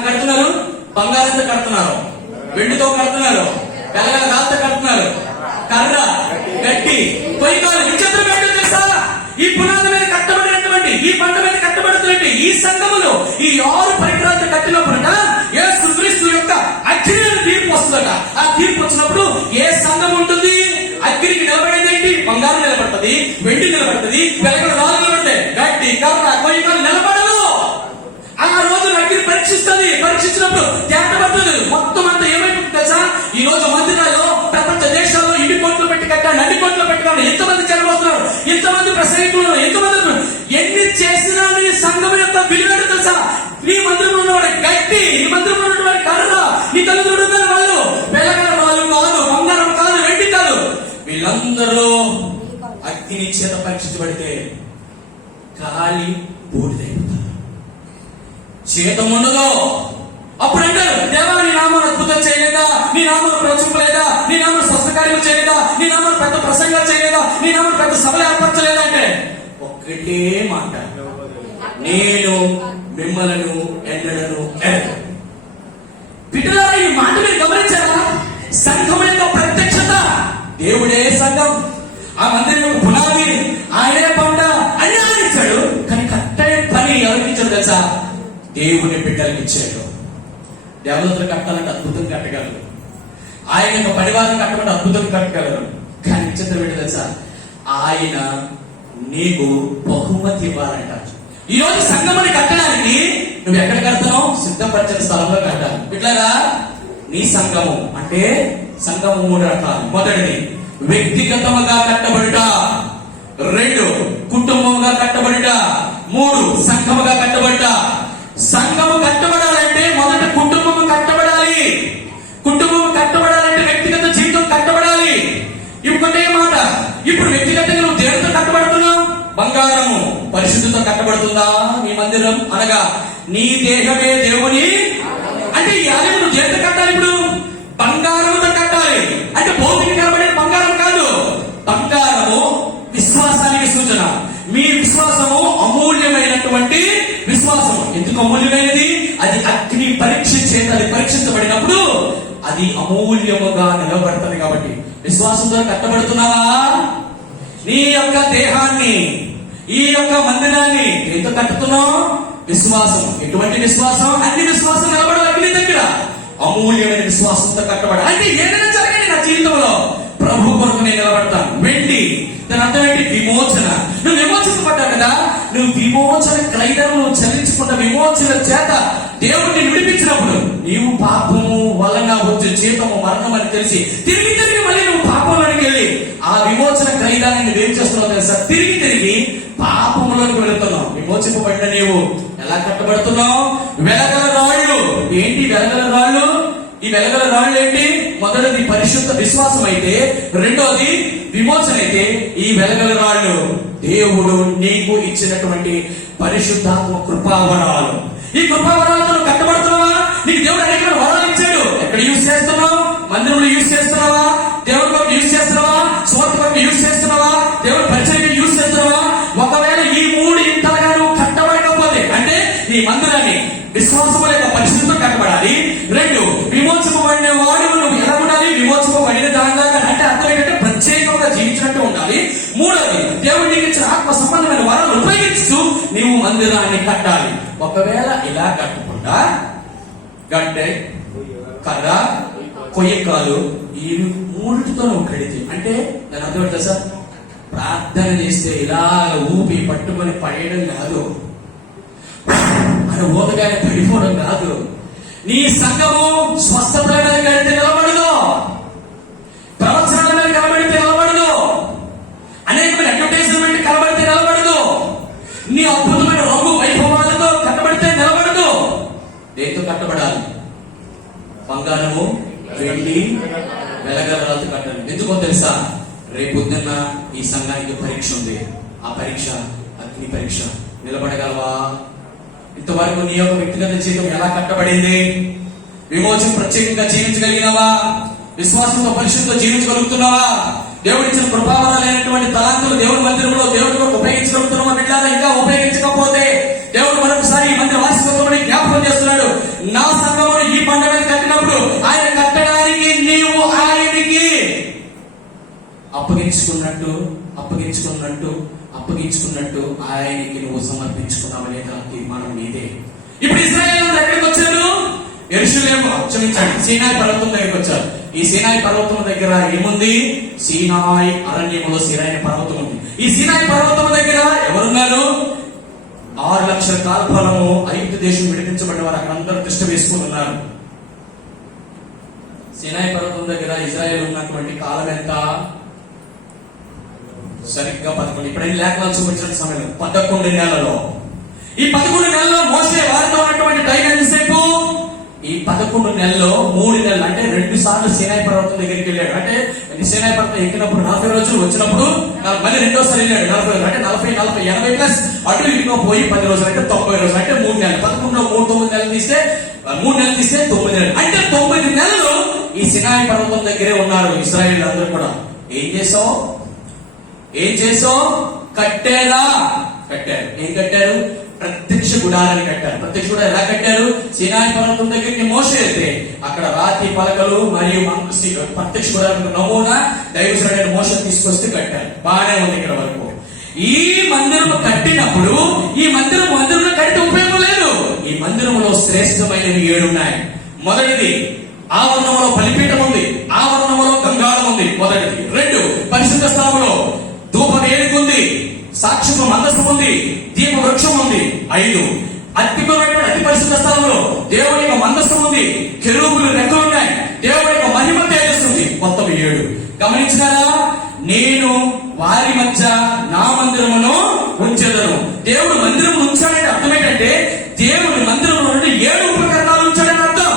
కడుతున్నారు. బంగారంతో కడుతున్నారు, వెండితో కడుతున్నారు, వెలగల రాళ్ళతో కడుతున్నారు, కర్ర, గట్టి, కొయ్యకాలు. విచిత్రం ఏంటో తెలుసా? ఈ పునాది మీద కట్టబడినటువంటి, ఈ పంట మీద కట్టబడుతున్నటువంటి ఈ సంఘములు ఈ 6 పరికరాలతో కట్టినప్పుడట యేసుక్రీస్తు యొక్క అగ్ని తీర్పు వస్తుందట. ఆ తీర్పు వచ్చినప్పుడు ఏ సంఘం ఉంటుంది? అగ్నికి నిలబడేది ఏంటి? బంగారం నిలబడుతుంది, వెండి నిలబడుతుంది, వెలగల రాళ్ళు నిలబడతాయి, గట్టి, కర్ర, కొయ్యకాలు నిలబడదు. ఆ రోజు అగ్ని పరీక్షిస్తుంది. పరీక్షించినప్పుడు తేటపడుతుంది. మొత్తం అంతా ఏమైపోతుంది తెలుసా? ఈ రోజు మందిరాల్లో ప్రపంచ దేశాల్లో ఇన్ని కోట్లు పెట్టి కట్టాను, అన్ని కోట్లు పెట్టుకున్నాను, ఎంతమంది జనం వస్తున్నారు, ఎంతమంది ప్రసంగికులు, ఎంతమంది ఎన్ని చేసినా నీ సంఘం యొక్క విలువ తెలుసా? నీ మందిరంలో ఉన్నవాడు గట్టి, నీ మందిరంలో ఉన్నవాడు కర్ర, నీ తల్లిదండ్రులు వాళ్ళు వెలగల వాళ్ళు కాదు, బంగారం కాదు, వెండి కాదు, వీళ్ళందరూ అగ్ని చేత పరీక్షించబడితే గాలి బూడిదైపోతారు, చేతం ఉండదు. అప్పుడు అంటారు, దేవా నీ నామం అద్భుతం చేయలేదా, నీ నామం ప్రచుపలేదా, నీ నామం స్వస్థకార్యం చేయలేదా, నీ నామం పెద్ద ప్రసంగాలు చేయలేదా, నీ నామం పెద్ద సభలు ఏర్పరచలేదా అంటే ఒక్కటే మాట, నేను మిమ్మలను ఎన్నడను ఎరగను. బిడ్డలారా ఈ మాట మీరు గమనించారా? సంఘం యొక్క ప్రత్యక్షత, దేవుడే సంఘం, ఆ మందిరం యొక్క పునాది ఆయనే పంట అని ఇచ్చాడు. కానీ కట్టే పని ఎవరికి ఇచ్చాడు తెలుసా? దేవుని బిడ్డలకు ఇచ్చాడు. దేవతలు కట్టాలంటే అద్భుతం కట్టగలరు, ఆయన యొక్క పరివారం కట్టమంటే అద్భుతం కట్టగలరు. కానీ విచిత్రం ఏంటి తెలుసా? ఆయన నీకు బహుమతి ఇవ్వాలంట. ఈ రోజు సంఘముని కట్టడానికి నువ్వు ఎక్కడ కడతావు? సిద్ధపరిచిన స్థలంలో కట్టాలి. ఇట్లాగా నీ సంఘము అంటే సంఘము 3 రకాలు. మొదటిది వ్యక్తిగతముగా కట్టబడుట, 2 కుటుంబముగా కట్టబడుట, 3 సంఘముగా కట్టబడుట. సంఘము కట్టబడాలంటే మొదట కుటుంబము కట్టబడాలి. కుటుంబము కట్టబడాలంటే వ్యక్తిగత జీవితం కట్టబడాలి. ఇంకొకటే మాట, ఇప్పుడు వ్యక్తిగతంగా నువ్వు దేనితో కట్టబడుతున్నావు? బంగారము పరిశుద్ధితో కట్టబడుతుందా నీ మందిరం? అనగా నీ దేహమే దేవుని అంటే ఈ ఆలయం నువ్వు దేనితో కట్టాలి? ఇప్పుడు బంగారముతో కట్టాలి. అంటే భౌతిక కనబడే బంగారం కాదు. బంగారము విశ్వాసానికి సూచన. మీ విశ్వాసము అమూల్యమైనటువంటి విశ్వాసము. ఎందుకు అమూల్యమైనది? అది అగ్ని పరీక్ష చేత అది పరీక్షించబడినప్పుడు అది అమూల్యముగా నిలబడుతుంది. కాబట్టి విశ్వాసంతో కట్టబడుతున్నావా? నీ యొక్క దేహాన్ని, ఈ యొక్క మందిరాన్ని ఎంతో కట్టుతున్నావు? విశ్వాసం. ఎటువంటి విశ్వాసం? అన్ని విశ్వాసం నిలబడాలి అగ్ని దగ్గర. అమూల్యమైన విశ్వాసంతో కట్టబడాలి. అంటే ఏదైనా జరగండి నా జీవితంలో ప్రభు కొరకు నేను నిలబడతాను. వెండి దాని అర్థం ఏంటి? విమోచన. నువ్వు విమోచించబడ్డావు కదా, నువ్వు విమోచన క్రైదము నువ్వు చెల్లించుకున్న విమోచన చేత దేవుడిని విడిపించినప్పుడు నీవు పాపము వలన వచ్చే జీతము మరణం అని తెలిసి తిరిగి తిరిగి మళ్ళీ నువ్వు పాపంలోనికి వెళ్ళి ఆ విమోచన క్రైదాన్ని నువ్వు ఏం చేస్తున్నావు తెలుసా? తిరిగి తిరిగి పాపంలోకి వెళుతున్నావు. విమోచింపబడిన నీవు ఎలా కట్టబడుతున్నావు? వెలగల రాళ్ళు. ఏంటి వెలగల రాళ్ళు? ఈ వెలగల రాళ్ళు ఏంటి? మొదటిది పరిశుద్ధ విశ్వాసం అయితే, రెండోది విమోచన అయితే, ఈ వెలగల రాళ్ళు దేవుడు నీకు ఇచ్చినటువంటి పరిశుద్ధాత్మ కృపావరాలు. ఈ కృపావరాలతో నువ్వు కట్టబడుతున్నావా? నీకు దేవుడు అనేక వరాలు ఇచ్చాడు. ఎక్కడ యూజ్ చేస్తున్నావు? మందిరంలో యూజ్ చేస్తున్నావా? దేవుడి కొరకు యూజ్ చేస్తున్నావా? స్వార్థ కొరకు యూజ్ చేస్తున్నావా? దేవుడి పరిచయం యూజ్ చేస్తున్నావా? ఒకవేళ ఈ 3 ఇంతలుగా నువ్వు కట్టబడకపోతే, అంటే నీ మందిరాన్ని విశ్వాసము లేక పరిశుద్ధంతో కట్టబడాలి. 2 విమోచపబడిన వాడు నువ్వు ఎలా ఉండాలి? విమోచపబడిన దానిలాగా, అంటే అర్థం ఏంటంటే ప్రత్యేకంగా జీవించినట్టు ఉండాలి. 3వది దేవుడు నీకు ఇచ్చిన ఆత్మ సంబంధమైన వరాలు ఉపయోగిస్తూ నీవు మందిరాన్ని కట్టాలి. ఒకవేళ ఇలా కట్టకుండా గంటె, కర్ర, కొయ్యకాలు ఈ 3టితో నువ్వు కడితే, అంటే దాని అర్థం ఏంటో సార్? ప్రార్థన చేస్తే ఇలా ఊపి పట్టుకొని పడేయడం కాదు, మన ఊతగానే పడిపోవడం కాదు. నీ సంఘము స్వస్థత మీద కడితే నిలబడదు, ప్రవచనాల మీద కనబడితే నిలబడదు, అనేకమైన అడ్వర్టైజ్మెంట్ కనబడితే నిలబడదు, నీ అద్భుతమైన రంగు వైభవాలతో కట్టబడాలి. బంగారము, వెండి, వెలగలతో కట్టాలి. ఎందుకో తెలుసా? రేపొద్దున్న ఈ సంఘానికి పరీక్ష ఉంది. ఆ పరీక్ష అగ్ని పరీక్ష. నిలబడగలవా? ఇంతవరకు నీ యొక్క వ్యక్తిగత జీవితం ఎలా కట్టబడింది? విమోచన ప్రత్యేకంగా జీవించగలిగినవా? విశ్వాసంతో పరిశుద్ధంతో జీవించగలుగుతున్నావా? దేవుడిచ్చిన కృపావరాలైనటువంటి తలాంతులు దేవుడి మందిరంలో దేవుడి కొరకు ఉపయోగించగలుగుతున్నావా? బిడ్డలారా, ఇంకా ఉపయోగించకపోతే దేవుడు మరొకసారి ఈ మందిర వార్షికోత్సవాన్ని జ్ఞాపకం చేస్తున్నాడు. నా సంఘమును ఈ పంట మీద కట్టినప్పుడు ఆయన కట్టడానికి నీవు ఆయనకి అప్పగించుకున్నట్టు ఆయనకి నువ్వు సమర్పించుకున్నావనే తీర్మానం నీదే. ఇప్పుడు ఇశ్రాయేలు ఎక్కడికి వచ్చారు? యెరూషలేము, క్షమించండి, సీనాయి పర్వతం దగ్గరికి వచ్చారు. ఈ సీనాయి పర్వతం దగ్గర ఏముంది? సీనాయి అరణ్యములో సీనాయి పర్వతం ఉంది. ఈ సీనాయి పర్వతం దగ్గర ఎవరున్నారు? 6 లక్షల కాల్ఫలము ఐగుప్తు దేశం విడిపించబడిన వారు అక్కడ అందరూ తిష్ట వేసుకుని ఉన్నారు. సీనాయి పర్వతం దగ్గర ఇజ్రాయేల్ ఉన్నటువంటి కాలం ఎంత? సరిగ్గా 11. ఇప్పుడు లేఖనాలు చూపించిన సమయంలో 11 నెలలో. ఈ 11 నెలలో మోసే వారితో ఉన్నటువంటి టైం ఎంతసేపు? ఈ 11 నెలలో 3 నెలలు, అంటే 2 సార్లు సీనాయి పర్వతం దగ్గరికి వెళ్ళాడు. అంటే సీనాయి పర్వతం ఎక్కినప్పుడు 40 రోజులు, వచ్చినప్పుడు మళ్ళీ రెండోసారి వెళ్ళాడు 40 రోజులు. అంటే 40, 80 ప్లస్ అటు ఇటుగా పోయి 10 రోజులు, అంటే 90 రోజులు. అంటే 3 నెలలు. 11లో 9 నెలలు తీస్తే 3 నెలలు తీస్తే 9 నెలలు. అంటే 9 నెలలు ఈ సీనాయి పర్వతం దగ్గరే ఉన్నారు ఇశ్రాయేలు అందరూ కూడా. ఏం చేసావు? కట్టారు. ఏం కట్టారు? ప్రత్యక్ష గుడారాన్ని కట్టారు. ప్రత్యక్ష గుడారం ఎలా కట్టారు? సీనాయి పర్వతం దగ్గరికి మోసే వెళ్తే అక్కడ రాతి పలకలు మరియు ప్రత్యక్ష గుడారం నమూనా దైవజనుడైన మోసే తీసుకొస్తే కట్టారు. బాగానే ఉంది ఇక్కడ వరకు. ఈ మందిరం కట్టినప్పుడు ఈ మందిరంలో కట్టే ఉపయోగం లేదు. ఈ మందిరంలో శ్రేష్టమైనవి 7 ఉన్నాయి. మొదటిది, ఆవరణంలో బలిపీఠం ఉంది, ఆవరణంలో గంగాళం ఉంది. మొదటిది. 2, పరిశుద్ధ స్థలంలో ధూప వేదిక ఉంది, సాక్ష్యము మందసం ఉంది, దీప వృక్షం ఉంది. 5, అతి పరిశుద్ధ స్థలంలో దేవుని యొక్క మందసం ఉంది, కెరూబులు రెక్కలు ఉన్నాయి, దేవుని యొక్క మహిమ తేజస్సుంది. మొత్తం 7. గమనించారా? నేను వారి మధ్య నా మందిరమును ఉంచెదను. దేవుడు మందిరం ఉంచాడంటే అర్థం ఏంటంటే దేవుడి మందిరంలో 7 ఉపకరణాలు ఉంచాడని అర్థం.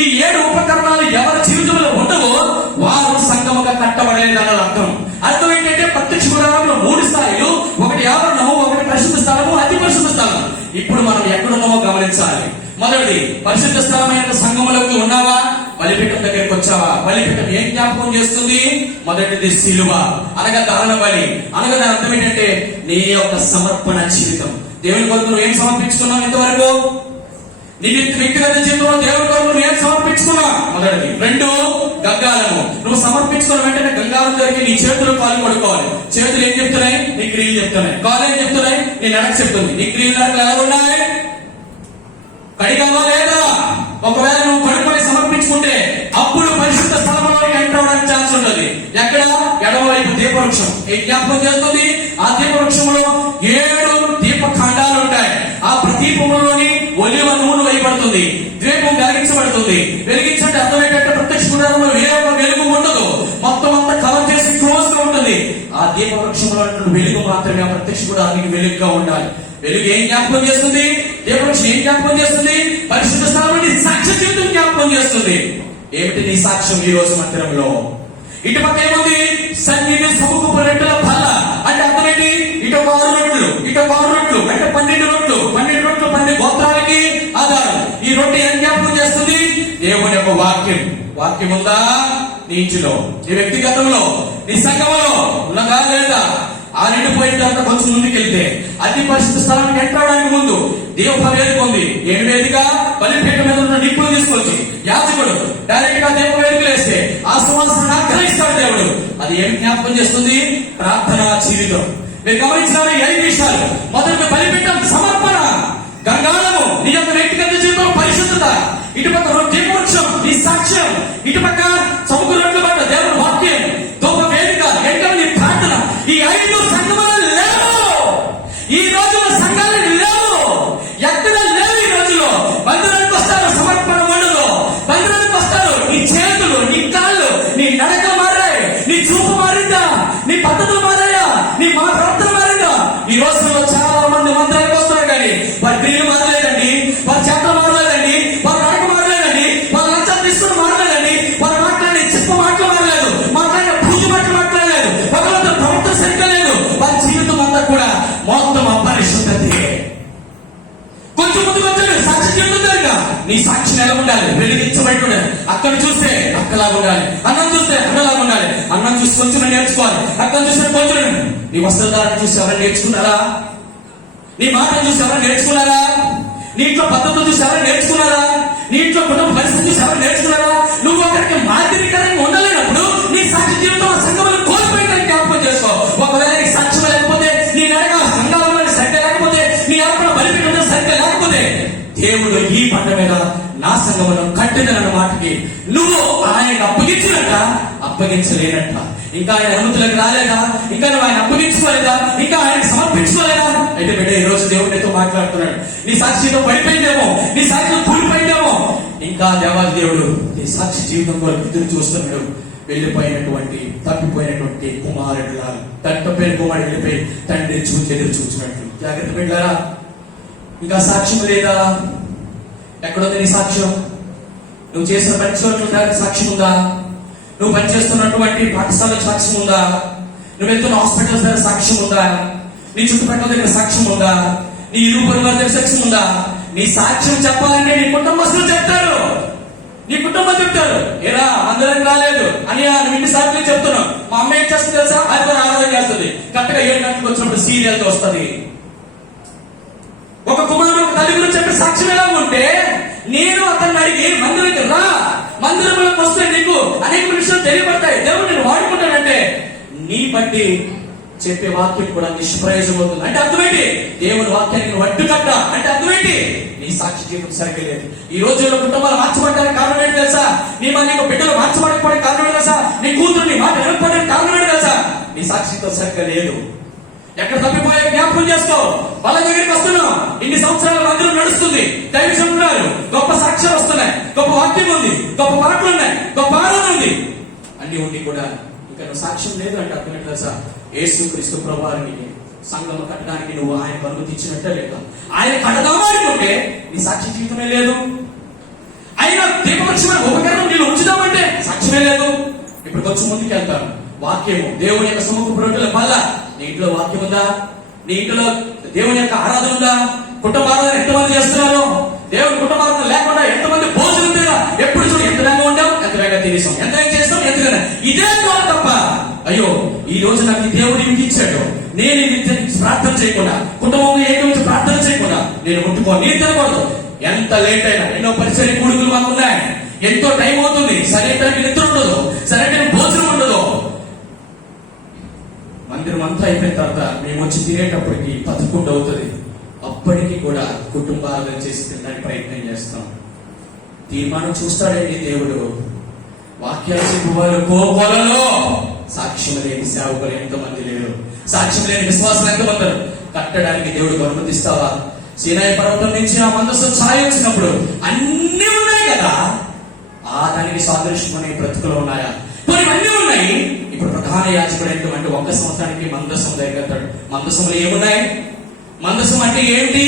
ఈ 7 ఉపకరణాలు ఎవరి జీవితంలో ఉండవో వారు సంగముగా కట్టబడలేదని అర్థం. అర్థం ఏంటంటే ప్రత్యక్ష గుడారంలో 3 స్థాయిలు, ఒకటి ఆవరణము, ఒకటి పరిశుద్ధ స్థలము, అతి పరిశుద్ధ స్థలం. ఇప్పుడు మనం ఎక్కడున్నామో గమనించాలి. మొదటిది, పరిశుద్ధ స్థలమైన సంఘములోకి ఉన్నావా? బలిపీఠం దగ్గరికి వచ్చావా? బలిపీఠం ఏం జ్ఞాపకం చేస్తుంది? మొదటిది సిలువ, అనగా దహన బలి. అనగా దాని అర్థం ఏంటంటే నీ యొక్క సమర్పణ జీవితం. దేవుని కొరకు నువ్వు ఏం సమర్పించుకున్నావు ఇంతవరకు? నీ వ్యక్తిగత జీవితంలో దేవుని కొరకు నువ్వు ఏం సమర్పించుకున్నావు? మొదటిది. 2, గంగాళము. నువ్వు సమర్పించుకున్న వెంటనే గంగాళం దగ్గరికి నీ చేతులు కాలు కొడుకోవాలి. చేతులు ఏం చెప్తున్నాయి? నీ క్రియలు చెప్తున్నాయి. కాలు ఏం చెప్తున్నాయి? నీ నడక చెప్తుంది. నీ క్రియలు ఎలా ఉన్నాయి? కడిగావా లేదా? ఒకవేళ నువ్వు కడుక్కొని సమర్పించుకుంటే అప్పుడు పరిశుద్ధ స్థలంలో ఎంటర్ అవడానికి ఛాన్స్ ఉంటుంది. ఎక్కడ? ఎడమవైపు దీపవృక్షం. ఏం జ్ఞాపకం చేస్తుంది? ఆ దీపవృక్షంలో 7 దీపఖండాలు ఉంటాయి. ఆ ప్రదీపంలోని ఒలివ నూనె వేయబడుతుంది, దీపం వెలిగించబడుతుంది. వెలిగించంటే అర్థం ఏంటంటే ప్రత్యక్ష గుడారంలో ఏ ఒక్క వెలుగు ఉండదు, మొత్తం అంతా కవర్ చేసి క్లోజ్ గా ఉంటుంది. ఆ దీపవృక్షంలో వెలుగు మాత్రమే ఆ ప్రత్యక్ష గుడారానికి వెలుగుగా ఉండాలి. వెలుగు ఏం జ్ఞాపకం చేస్తుంది? దీపవృక్షం ఏం జ్ఞాపకం చేస్తుంది? పరిశుద్ధ స్థలం సాక్ష్య జీవితం జ్ఞాపకం చేస్తుంది. ఏమిటి నీ సాక్ష్యం ఈ రోజు మందిరంలో? ఇటు పక్క ఏముంది? సన్నిధి సముఖపు రొట్టెల బల్ల. అంటే అర్థం ఏంటి? ఇటు 6 రొట్టెలు, ఇటు 6 రొట్టెలు, అంటే 12 రొట్టెలు. 12 రొట్టెలు 12 గోత్రాలకి ఆధారం. ఈ రొట్టె ఏం జ్ఞాపకం చేస్తుంది? దేవుని యొక్క వాక్యం. వాక్యం ఉందా నీ ఇంటిలో, నీ వ్యక్తిగతంలో, నీ సంఘంలో ఉన్నదా లేదా? ఆ నిండిపోయిన తర్వాత కొంచెం ముందుకెళ్తే అతి పరిశుద్ధ స్థలానికి ఎంటర్ అవడానికి ముందు దీప వేదిక ఉంది. ఏమి వేదిక? బలిపీఠం మీద ఉన్న నిప్పులు తీసుకొచ్చి యాజకుడు డైరెక్ట్ గా దీప వేదికలు వేస్తే ఆ సువాసనను ఆగ్రహిస్తాడు దేవుడు. అది ఏమి జ్ఞాపకం చేస్తుంది? ప్రార్థనా జీవితం. మీరు గమనించారు 5 విషయాలు. మొదటి బలిపీఠం సమర్పణ, గంగాళము నీ యొక్క వ్యక్తిగత జీవితం పరిశుద్ధత, ఇటుపక్క దీపవృక్షం నీ సాక్ష్యం, ఇటుపక్క సముద్ర రొట్టెల పట్ల దేవుని వాక్యం, ధూప వేదిక, ఎంటర్ నీ ప్రార్థన. ఈ 5 సంఘములు లేవు. ఈ రోజులో సంఘాలు లేవు, ఎక్కడ లేవు. ఈ రోజులో మందిరానికి వస్తారు, సమర్పణ ఉండదు. మందిరానికి వస్తారు, నీ చేతులు, నీ కాళ్ళు, నీ నడక మారాయి, నీ చూపు మారిందా, నీ పద్ధతులు మారాయా, నీ మా ప్రార్థన మారిందా? ఈ రోజుల్లో చాలా మంది మందిరానికి వస్తున్నారు కానీ వారి క్రియలు మారలేదండి, వారి చేతలు మారలేదండి, వారి నడక నీ సాక్షి ఎలా ఉండాలి? వెలిగించబడి ఉండాలి. అక్కను చూస్తే అక్కలాగా ఉండాలి, అన్నం చూస్తే అన్నలాగా ఉండాలి. అన్నం చూసి కొంచెం నేర్చుకోవాలి, అక్కను చూస్తే కొంచెం. నీ వస్త్రధారణ చూసి ఎవరైనా నేర్చుకున్నారా? నీ మాటలు చూసి ఎవరైనా నేర్చుకున్నారా? నీ ఇంట్లో పద్ధతులు చూసి ఎవరైనా నేర్చుకున్నారా? నీ ఇంట్లో కుటుంబ పరిస్థితి చూసి ఎవరైనా నేర్చుకున్నారా? నువ్వు ఒకరికి మాదిరికరంగా ఉండలేనప్పుడు నీ సాక్షి జీవితం ఆ సంఘంలో కోల్పోయిందని జ్ఞాపకం చేసుకో. ఒకవేళ నీ సాక్ష్యం లేకపోతే, నీ నడక సంఘాలలో సరిగ్గా లేకపోతే, నీ అర్పణ బలిపీఠంలో సరిగ్గా లేకపోతే, దేవుడు ఈ పంట మీద నా సంఘమును కట్టిన మాటకి నువ్వు ఆయన అప్పగించినట్ట, అప్పగించలేనట్ట. ఇంకా ఆయన అనుమతులకు రాలేదా? ఇంకా నువ్వు ఆయన అప్పగించుకోలేదా? ఇంకా ఆయన సమర్పించుకోలేదా? అయితే బిడ్డ, ఈ రోజు దేవుడు నీతో మాట్లాడుతున్నాడు. నీ సాక్షితో పడిపోయిందేమో, నీ సాక్షితో కూలిపోయిందేమో. ఇంకా దేవాది దేవుడు నీ సాక్షి జీవితం కొరకు ఎదురు చూస్తున్నాడు. వెళ్ళిపోయినటువంటి, తప్పిపోయినటువంటి కుమారుడులా, తప్పిపోయిన కుమారుడు వెళ్ళిపోయి తండ్రి చూసి ఎదురు చూసినట్టు. జాగ్రత్త బిడ్డలారా, ఇంకా సాక్ష్యం లేదా? ఎక్కడుంది నీ సాక్ష్యం? నువ్వు చేసిన పని చోట్ల సాక్ష్యం ఉందా? నువ్వు పనిచేస్తున్నటువంటి పాఠశాల సాక్ష్యం ఉందా? నువ్వు వెళ్తున్న హాస్పిటల్స్ దగ్గర సాక్ష్యం ఉందా? నీ చుట్టుపక్కల దగ్గర సాక్ష్యం ఉందా? నీ ఇరుగు పొరుగు దగ్గర సాక్ష్యం ఉందా? నీ సాక్ష్యం చెప్పాలంటే నీ కుటుంబస్తులు చెప్తారు, నీ కుటుంబం చెప్తారు. ఏరా అందరం రాలేదు అని నువ్వు ఇంటి సార్లు చెప్తున్నావు. మా అమ్మ ఏం చేస్తుంది తెలుసా? అది ఆరాధన చేస్తుంది. కరెక్ట్గా 7 గంటలకు వచ్చినప్పుడు సీరియల్ వస్తుంది. ఒక కుమారుడు తల్లి గురించి చెప్పే సాక్ష్యం ఎలా ఉంటే, నేను అతన్ని అడిగి మందిరానికి రా, మందిరంలోకి వస్తే నీకు అనేక విషయాలు తెలియబడతాయి, దేవుడు నేను వాడుకుంటానంటే నీ బట్టి చెప్పే వాక్యం కూడా నిష్ప్రయోజనం అవుతుంది. అంటే అర్థమేంటి? దేవుని వాక్యానికి వడ్డు కట్ట అంటే అర్థమేంటి? నీ సాక్షి జీవితం సరిగ్గా లేదు. ఈ రోజుల్లో కుటుంబాలు మార్చబడడానికి కారణం ఏంటి తెలుసా? నీకు బిడ్డలు మార్చబడకపోవడానికి కారణం ఏంటి తెలుసా? నీ కూతురు నీ మాట వినకపోవడానికి కారణం ఏంటి తెలుసా? నీ సాక్షితో సరిగ్గా లేదు. ఎక్కడ తప్పిపోయే జ్ఞాపకం చేసుకో. వాళ్ళ దగ్గరికి వస్తున్నాం, ఇన్ని సంవత్సరాల మందిరం నడుస్తుంది, దైవం ఉన్నారు, గొప్ప సాక్ష్యాలు వస్తున్నాయి, గొప్ప వాక్యం ఉంది, గొప్ప పాటలు ఉన్నాయి, గొప్ప ఆరాధన ఉంది, అన్ని ఉండి కూడా ఇంకా నువ్వు సాక్ష్యం లేదు అంటే అర్థం ఏంటి తెలుసా? యేసుక్రీస్తు ప్రభువారికి సంఘం కట్టడానికి నువ్వు ఆయన అనుమతి ఇచ్చినట్టే లేదు. ఆయన కడదామా అనుకుంటే నీ సాక్షి జీవితమే లేదు. ఆయన దీపవృక్షమైన ఉపకరణం నేను ఉంచుదామంటే సాక్ష్యమే లేదు. ఇప్పుడు కొంచెం ముందుకు వెళ్తాను. వాక్యము దేవుని యొక్క సముఖపు రొట్టెల వల్ల నీ ఇంట్లో వాక్యం ఉందా? నీ ఇంట్లో దేవుని యొక్క ఆరాధన ఉందా? కుటుంబ ఆరాధన ఎంతమంది చేస్తున్నారు? దేవుని కుటుంబ ఆరాధన లేకుండా ఎంతమంది భోజనం తినా? ఎప్పుడు చూడు ఎంత వేగంగా ఉంటాం, ఎంత వేగంగా తినేసాం, ఎంత చేస్తాం, ఎంతగానే ఇదే తప్ప అయ్యో ఈ రోజు నాకు దేవుడు ఇంటి ఇచ్చాడు, నేను ఇది ప్రార్థన చేయకుండా, కుటుంబంలో ఏమి ప్రార్థన చేయకుండా నేను ముట్టుకోను, నేను తినకూడదు. ఎంత లేట్ అయినా ఎన్నో పరిచయ కూడుకులు మాకు ఉన్నాయి, ఎంతో టైం అవుతుంది, సరైన టైంకి నిద్ర ఉండదు, సరైన భోజనం ఉండదు. మందిరం అంతా అయిపోయిన తర్వాత మేము వచ్చి తినేటప్పటికి 11 అవుతుంది. అప్పటికి కూడా కుటుంబాలను చేసి తినడానికి ప్రయత్నం చేస్తాం. తీర్మానం చూస్తాడండి దేవుడు. వాక్యాలు చెప్పువారు కోకొలలో సాక్ష్యం లేని సేవకులు ఎంతమంది లేరు, సాక్ష్యం లేని విశ్వాసం ఎంతమంది కట్టడానికి దేవుడు అనుమతిస్తావా? సీనాయి పర్వతం నుంచి ఆ మందస్సు ఛాయ వచ్చినప్పుడు అన్ని ఉన్నాయి కదా, ఆ దానికి సాదృశ్యం అనే బ్రతుకులు ఉన్నాయా? కొన్ని అన్ని ఉన్నాయి. ఇప్పుడు ప్రధాన యాజకుడు ఏంటంటే 1 సంవత్సరానికి మందసం దగ్గర మందసంలో ఏమున్నాయి? మందసం అంటే ఏంటి?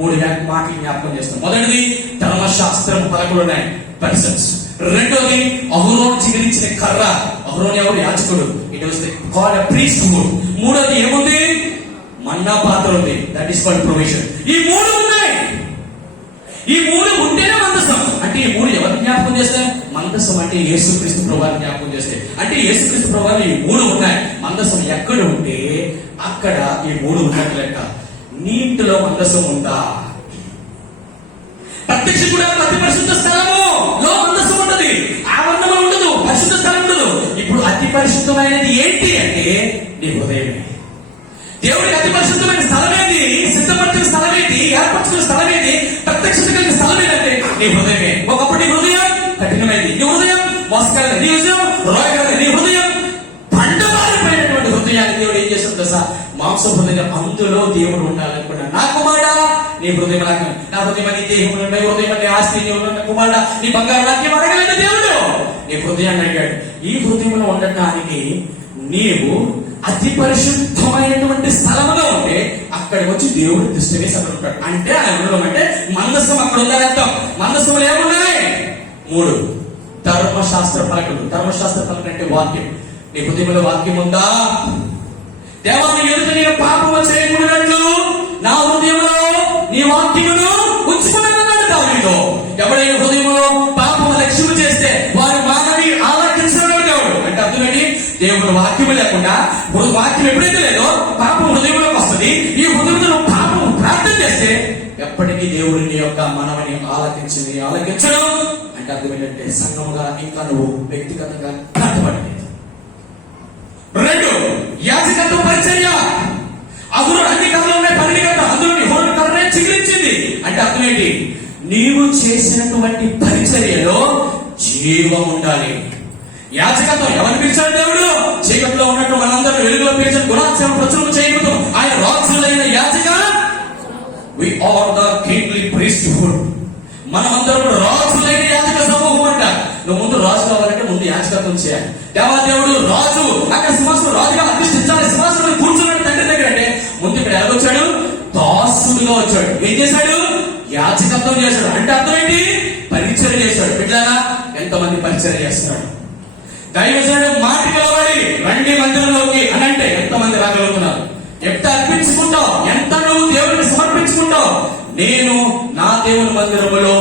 3 మాటలు జ్ఞాపకం చేస్తాం. మొదటిది ధర్మశాస్త్రం పలకలు ఉన్నాయి, పర్సన్స్. రెండోది అహరోను చిగురించిన కర్ర. అహరోను ఎవరు? యాజకుడు. It was called a priesthood. మూడోది ఏముంది? మన్నా పాత్ర ఉంది, దట్ ఈస్ కాల్డ్ ప్రొవిజన్. ఈ 3 ఉన్నాయి. ఈ 3 ఉంటేనే మందసం. అంటే ఈ 3 ఎవరు జ్ఞాపకం చేస్తే? మందసం అంటే యేసుక్రీస్తు ప్రభువుని జ్ఞాపకం చేస్తే. అంటే యేసుక్రీస్తు ప్రభువుని ఈ 3 ఉన్నాయి. మందసం ఎక్కడ ఉంటే అక్కడ ఈ 3 ఉన్నట్టు లెక్క. నీ ఇంటిలో మందసం ఉందా? ప్రత్యక్ష కూడా అతి పరిశుద్ధ స్థలము లో మందసం ఉండదు, ఆవరణలో ఉండదు, పరిశుద్ధ స్థలం ఉండదు. ఇప్పుడు అతి పరిశుద్ధమైనది ఏంటి అంటే నీ హృదయమే. దేవుడికి అతి పరిశుద్ధమైన స్థలం ఏంటి? సిద్ధపరిచిన స్థలం ఏంటి? ఏర్పరచుకున్న స్థలం ఏంటి? ప్రత్యక్షత కలిగిన స్థలం ఏంటంటే నీ హృదయమే. ఒకప్పుడు నీ హృదయం కఠినమైంది, నీ హృదయం మోసగలది, నీ హృదయం రోయగలది, నీ హృదయం పండబారిపోయినటువంటి హృదయాన్ని దేవుడు ఏం చేస్తుంది తెలుసా? మాంస హృదయం. అందులో దేవుడు ఉండాలనుకున్నాడు. నా కుమారుడా నీ హృదయం నాకు, నా హృదయం నీ దేహం, నీ హృదయం నీ ఆస్తి, నీ కుమారుడా నీ బంగారు నాకేం అడగలేదు దేవుడు, నీ హృదయాన్ని అడిగాడు. ఈ హృదయంలో ఉండటానికి నీవు అతి పరిశుద్ధమైనటువంటి స్థలంలో ఉంటే అక్కడికి వచ్చి దేవుడు దృష్టిని అక్కడ ఉంటాడు. అంటే ఆయన అంటే మందసం అక్కడ ఉందని అర్థం. మందసములు ఏమున్నాయి? 3 ధర్మశాస్త్ర పలకలు. ధర్మశాస్త్ర పలకలు అంటే వాక్యం. నీ హృదయంలో వాక్యం ఉందా? దేవాన్ని ఎదుట నేను పాపము చేయకూడనట్లు నా హృదయంలో నీ వాక్యమును ఉంచుకున్నాను. వారితో ఎవడైనా హృదయంలో పాపము లక్ష్యం చేస్తే వారి మానవి ఆలకించడం దేవుడు అంటే అర్థం ఏంటి? దేవుడు వాక్యం లేకుండా వాక్యం ఎప్పుడైతే లేదో పాపం హృదయంలోకి వస్తుంది. ఈ హృదయంలో పాపం ప్రార్థన చేస్తే ఎప్పటికీ దేవుడు నీ యొక్క మనవని ఆలకించడం అంటే అర్థం ఏంటంటే సంఘముగా ఇంకా నువ్వు వ్యక్తిగతంగా కట్టబడలేదు. రెండు, యాజకత్వ పరిచర్య. అదురు అన్ని కథలు ఉన్నాయి, పని కదా అందులో హోరు కర్రే చిగురించింది అంటే అర్థం ఏంటి? నీవు చేసినటువంటి పరిచర్యలో జీవం ఉండాలి. యాజకత్వం ఎవరిని పిలిచాడు దేవుడు? చీకట్లో ఉన్నట్టు మనందరూ వెలుగులో పిలిచిన గుణాత్సవం ప్రచురణ చేయబోతాం. ఆయన రాజులైన యాజక, we are the kingly priesthood. మనమందరం రాజులైన యాజక సమూహం అంట. నువ్వు ముందు రాజు కావాలంటే ముందు యాజకత్వం చేయాలి. దేవాదేవుడు రాజు, అక్కడ సింహాసనం రాజుగా అధిష్ఠించాలి. సింహాసనం కూర్చున్నాడు తండ్రి దగ్గర అంటే ముందు ఇక్కడ ఎలా వచ్చాడు? దాసుడుగా వచ్చాడు. ఏం చేశాడు? యాజకత్వం చేశాడు. అంటే అర్థం ఏంటి? పరిచర్య చేశాడు. బిడ్డలారా ఎంతమంది పరిచర్య చేస్తున్నాడు? దైవజనుడు మాట నిలబడి రండి మందిరంలోకి అని అంటే ఎంతమంది రాగలుగుతున్నారు? ఎంత అర్పించుకుంటావు, ఎంత నువ్వు దేవుడిని సమర్పించుకుంటావు? నేను నా దేవుని మందిరములో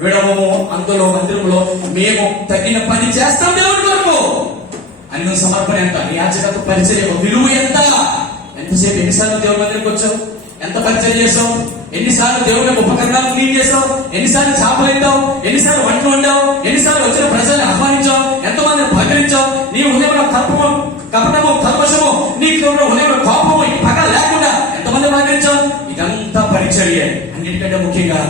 విడవము, అందులో మందిరంలో మేము తగిన పని చేస్తాం దేవుడి కొరకు అని నువ్వు సమర్పణ ఎంత? నీ యాజకత్వ పరిచర్య విలువ ఎంత? ఎంతసేపు ఎన్నిసార్లు దేవుడి మందిరికి వచ్చావు? ఎంత పరిచర్య చేసావు? ఎన్నిసార్లు దేవుడి ఉపకరణాలు క్లీన్ చేసావు? ఎన్నిసార్లు చేపలు ఎత్తావు? ఎన్నిసార్లు వంటలు వండావు? ఎన్నిసార్లు వచ్చిన ప్రజల్ని ఆహ్వానించావు? ఎంతమందిని పలకరించావు? నీ హృదయంలో కపటము కల్మషము, నీ హృదయంలో కోపము పగ లేకుండా ఎంతమంది పలకరించావు? ఇదంతా పరిచర్య. అన్నిటికంటే ముఖ్యంగా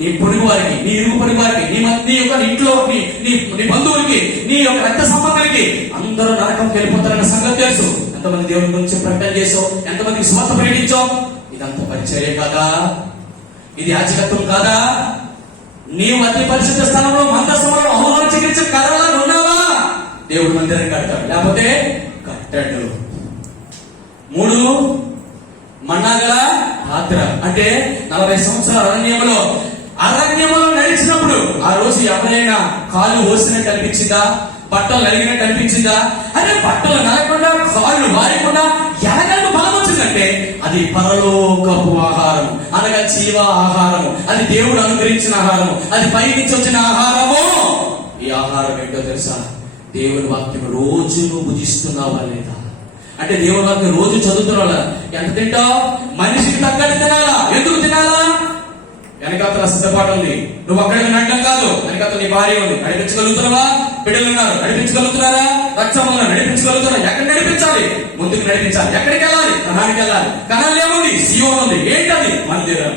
నీ పొరుగు వారికి, నీ ఇరుగు పొరుగు వారికి, నీ యొక్క ఇంట్లో నీ బంధువులకి, నీ యొక్క రక్త సంబంధానికి అందరూ నరకం వెళ్ళిపోతారన్న సంగతి తెలుసు. ఎంతమంది దేవుని గురించి ప్రకటన చేసావు? ఎంతమందికి స్వార్థ ప్రకటించావు? ఇదంతా పరిచర్య కాదా? ఇది యాజకత్వం కాదా? నీవు అతి పరిశుద్ధ స్థలంలో మందసంలో అహోరాలు చికిత్స కర్రలా ఉన్నావా? దేవుడు మందిరాన్ని కడతాడు, లేకపోతే కట్టడు. మూడు, మన్నాగల పాత్ర అంటే 40 సంవత్సరాల అరణ్యములో నడిచినప్పుడు ఆ రోజు ఎవరైనా కాలు ఓసినట్టు అనిపించిందా? బట్టలు నలిగినట్టు అనిపించిందా? అరే బట్టలు నలగకుండా కాళ్ళు వారకుండా ఎలాగంటూ బలం వచ్చిందంటే అది పరలోకపు ఆహారం, అనగా జీవ ఆహారము. అది దేవుడు అనుగ్రహించిన ఆహారము, అది పైనుంచి వచ్చిన ఆహారము. ఈ ఆహారం ఏంటో తెలుసా? దేవుని వాక్యం రోజు నువ్వు భుజిస్తున్నావా లేదా? అంటే దేవుని వాక్యం రోజు చదువుతున్నావా? ఎంత తింటావు? మనిషికి తగ్గట్టు తినాలా. ఎందుకు తినాలా? వెనకాతల సిద్ధపాటు ఉంది. నువ్వు అక్కడికి నడడం కాదు, వెనకాతల నీ భార్య ఉంది. నడిపించగలుగుతున్నావా? బిడ్డలు ఉన్నారు, నడిపించగలుగుతున్నారా? రక్షణ నడిపించగలుగుతారా? ఎక్కడ నడిపించాలి? ముందుకు నడిపించాలి. ఎక్కడికి వెళ్ళాలి? కణానికి వెళ్ళాలి. కణాలు ఏముంది? సీయోను ఉంది. ఏంటది? మందిరం.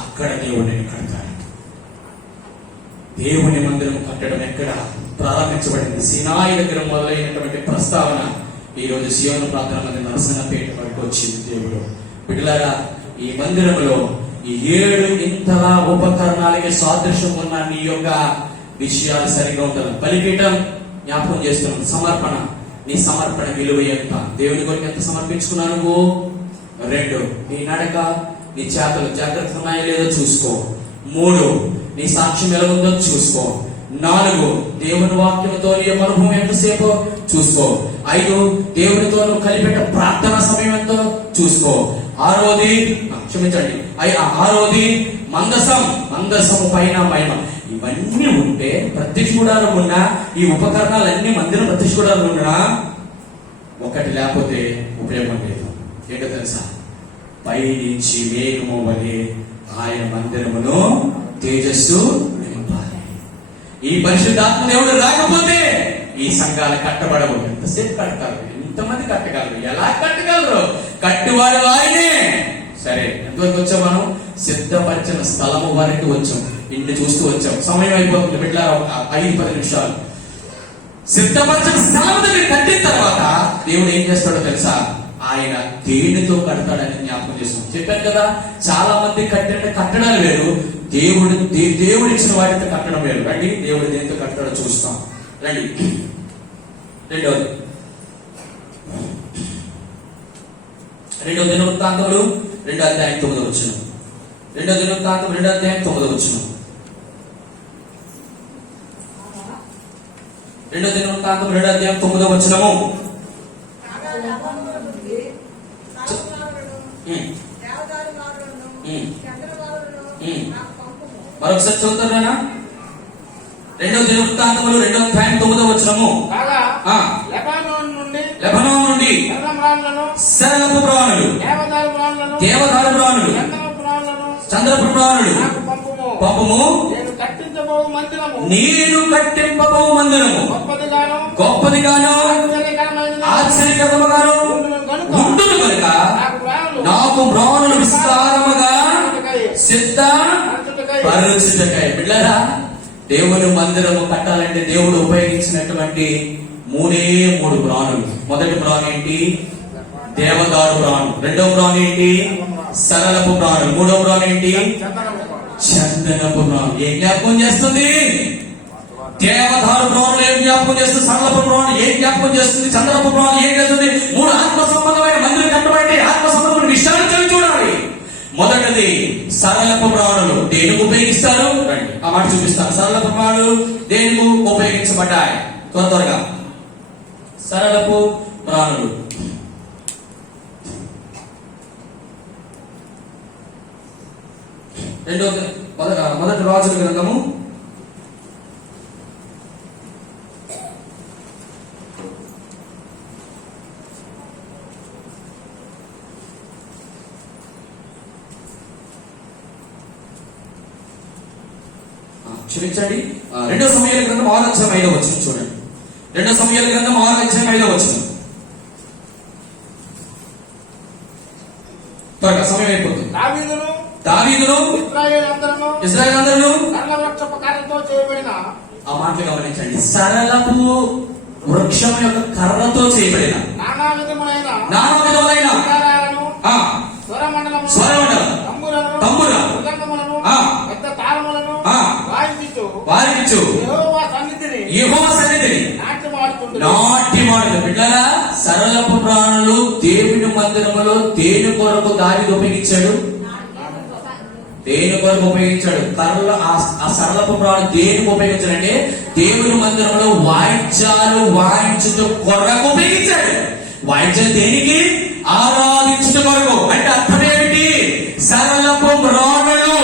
అక్కడ దేవుడిని కడతాడు. దేవుని మందిరం కట్టడం ఎక్కడ ప్రారంభించబడింది? సీనాయి దగ్గర మొదలైనటువంటి ప్రస్తావన ఈ రోజు సీయోను ప్రార్థన మందిరం నరసన్నపేట వరకు వచ్చింది. దేవుడు బిడ్డలారా, ఈ మందిరంలో ఈ 7 ఇంతలా ఉపకరణాలకి సాదృశ్యం ఉన్న నీ యొక్క విషయాలు సరిగా ఉండాలి. బలిపీఠం జ్ఞాపకం చేస్తున్నాం. సమర్పణ, నీ సమర్పణ విలువ ఎంత? దేవుని కొరకు ఎంత సమర్పించుకున్నావు నువ్వు? 2, నీ నడక, నీ చేతలు జాగ్రత్తగా ఉన్నాయో లేదో చూసుకో. 3, నీ సాక్ష్యం ఎలా ఉందో చూసుకో. 4, దేవుని వాక్యంతో నీ అనుభవం ఎంతసేపో చూసుకో. 5, దేవునితో నువ్వు కలిపెట్ట ప్రార్థన సమయం ఎంతో చూసుకో. 6వది క్షమించండి 6వది మందసము పైన మహిమ. ఇవన్నీ ఉంటే ప్రత్యక్ష గుడారం ఉన్నా, ఈ ఉపకరణాలన్నీ మందిరం ప్రత్యక్ష గుడారం ఉన్నా ఒకటి లేకపోతే ఉపయోగం లేదు. ఏంటో తెలుసా? పైనుంచి మేఘము వలె ఆయన మందిరమును తేజస్సు నింపాలి. ఈ పరిశుద్ధాత్మ దేవుడు రాకపోతే ఈ సంఘాలు కట్టబడవు. ఎంతసేపు కట్టగలరు? ఎంతమంది కట్టగలరు? ఎలా కట్టగలరు? కట్టువాడు ఆయనే. సరే, ఎంతవరకు వచ్చాం? మనం సిద్ధపరిచిన స్థలము వరకు వచ్చాం. ఇన్ని చూస్తూ వచ్చాం. సమయం అయిపోతుంది బిడ్డ. 5-10 నిమిషాలు. సిద్ధపరిచిన స్థలం దగ్గర కట్టిన తర్వాత దేవుడు ఏం చేస్తాడో తెలుసా? ఆయన దేనితో కడతాడని జ్ఞాపకం చేస్తాం. చెప్పాను కదా, చాలా మంది కట్టడాలు వేరు, దేవుడు ఇచ్చిన వాటితో కట్టడం వేరు. రండి, దేవుడు దేనితో కట్టడాలో చూస్తాం. రండి. 2వ దినవృత్తాంతములు 2వ అధ్యాయం 9వ వచనం. 2వ దినవృత్తాంతం 2వ అధ్యాయం 9వ వచనం. 2వ దినవృత్తాంతం 2వ అధ్యాయం 9వ వచనము. మరొకసారి చదువుతారా? 2వ దినవృత్తాంతములు 2వ అధ్యాయం 9వ వచనము. కాగా ఆ, లెబానోను నుండి లెబనోను నుండి శరళపు ప్రాణులు, శరళపు ప్రాణులు, దేవదారు ప్రాణులు, దేవదారు ప్రాణులు, చందనపు ప్రాణులను చంద్రపు ప్రాణులు నాకు పంపుము. పంపుము. నేను కట్టించబోవు మందిరము నేను కట్టింపబోవు మందిరము గొప్పదిగాను గొప్పదిగాను ఆశ్చర్యకరముగాను ఉండును కనుక నాకు ప్రాణులు విస్తారముగా సిద్ధపరచుటకై. బిడ్డలారా, దేవుని మందిరము కట్టాలంటే దేవుడు ఉపయోగించినటువంటి 3 ప్రాణులు. మొదటి ప్రాణం ఏంటి? దేవదారు ప్రాణం. 2వ ప్రాణం ఏంటి? సరళపు ప్రాణం. 3వ ప్రాణం ఏంటి? చందనపు ప్రాణం. ఏం జ్ఞాపకం చేస్తుంది? దేవదారు ప్రాణులు ఏం జ్ఞాపకం చేస్తుంది? సరళపు ప్రాణం ఏం జ్ఞాపకం చేస్తుంది? చంద్రపు ప్రాణం ఏం చేస్తుంది? 3 ఆత్మ సంబంధమైన మందిరం కట్టబడి ఆత్మ సంబంధమైన విషయాలు తెలిసి చూడాలి. మొదటిది సరళపు ప్రాణులు దేనికి ఉపయోగిస్తారు? రండి ఆ మాట చూపిస్తాను. సరళపు ప్రాణులు దేనికి ఉపయోగించబడ్డాయి? త్వరగా సరళపు ప్రాణులు. మొదటి రాజుల గ్రంథము 2వ సమూయేలు గ్రంథం 6వ అధ్యాయం 5వ వచనం చూడండి. 2వ సమూయేలు గ్రంథం 6వ అధ్యాయం 5వ వచనం. త్వరగా సమయం అయిపోతుంది. దావీదును ఇశ్రాయేలు అందరూ చేయబడిన ఆ మాటలు గమనించండి. సరళపు వృక్షం యొక్క కర్రతో చేయబడిన నానా విధములైన స్వరమండలం, తంబుర, పెద్ద తాళములను వారికిచ్చు యెహోవా సన్నిధిని నాటి మాటలు. బిడ్డలారా, సరళపు ప్రాణులు దేవుని మందిరములో దేని కొరకు దావీదు ఉపయోగించాడు? దేని కొరకు ఉపయోగించాడు? కర్రలు. ఆ సరళపు ప్రాణులు దేనికి ఉపయోగించాడంటే దేవుని మందిరంలో వాయిద్యాలు వాయించుట కొరకు ఉపయోగించాడు. వాయిద్యాలు దేనికి? ఆరాధించుట కొరకు. అంటే అర్థం ఏమిటి? సరళపు ప్రాణులు.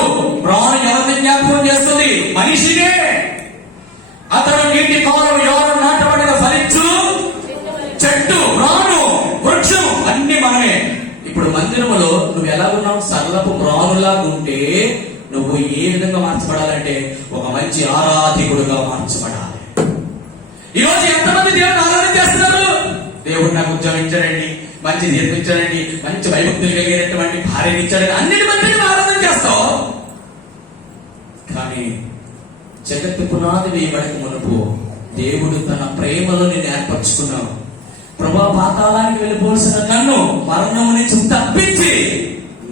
ప్రాణు ఎవరిని జ్ఞాపకం చేస్తుంది? మనిషినే. అతడు నీటి కాలం ఎవరు నాటబడిన ఫలించు చెట్టు, ప్రాణు, వృక్షం అన్ని మనమే. ఇప్పుడు మందిరములో నువ్వు ఎలా ఉన్నావు? సరళపు ప్రాణులాగా ఉంటే నువ్వు ఏ విధంగా మార్చబడాలంటే ఒక మంచి ఆరాధికుడుగా మార్చబడాలి. ఈరోజు ఎంతమంది దేవుని ఆరాధన చేస్తున్నారు? దేవుడు నాకు ఉద్యోగం ఇచ్చాడండి, మంచి జీతం ఇచ్చాడండి, మంచి వైభక్తులు కలిగినటువంటి భార్యను ఇచ్చాడని అన్నిటి మందిని ఆరాధన చేస్తావు. కానీ జగత్తు పునాది వేయబడక మునుపు దేవుడు తన ప్రేమలో నిన్ను ఏర్పరచుకున్నావు. ప్రభా, పాతాళానికి వెళ్ళిపోవలసిన నన్ను మరణం నుంచి తప్పించి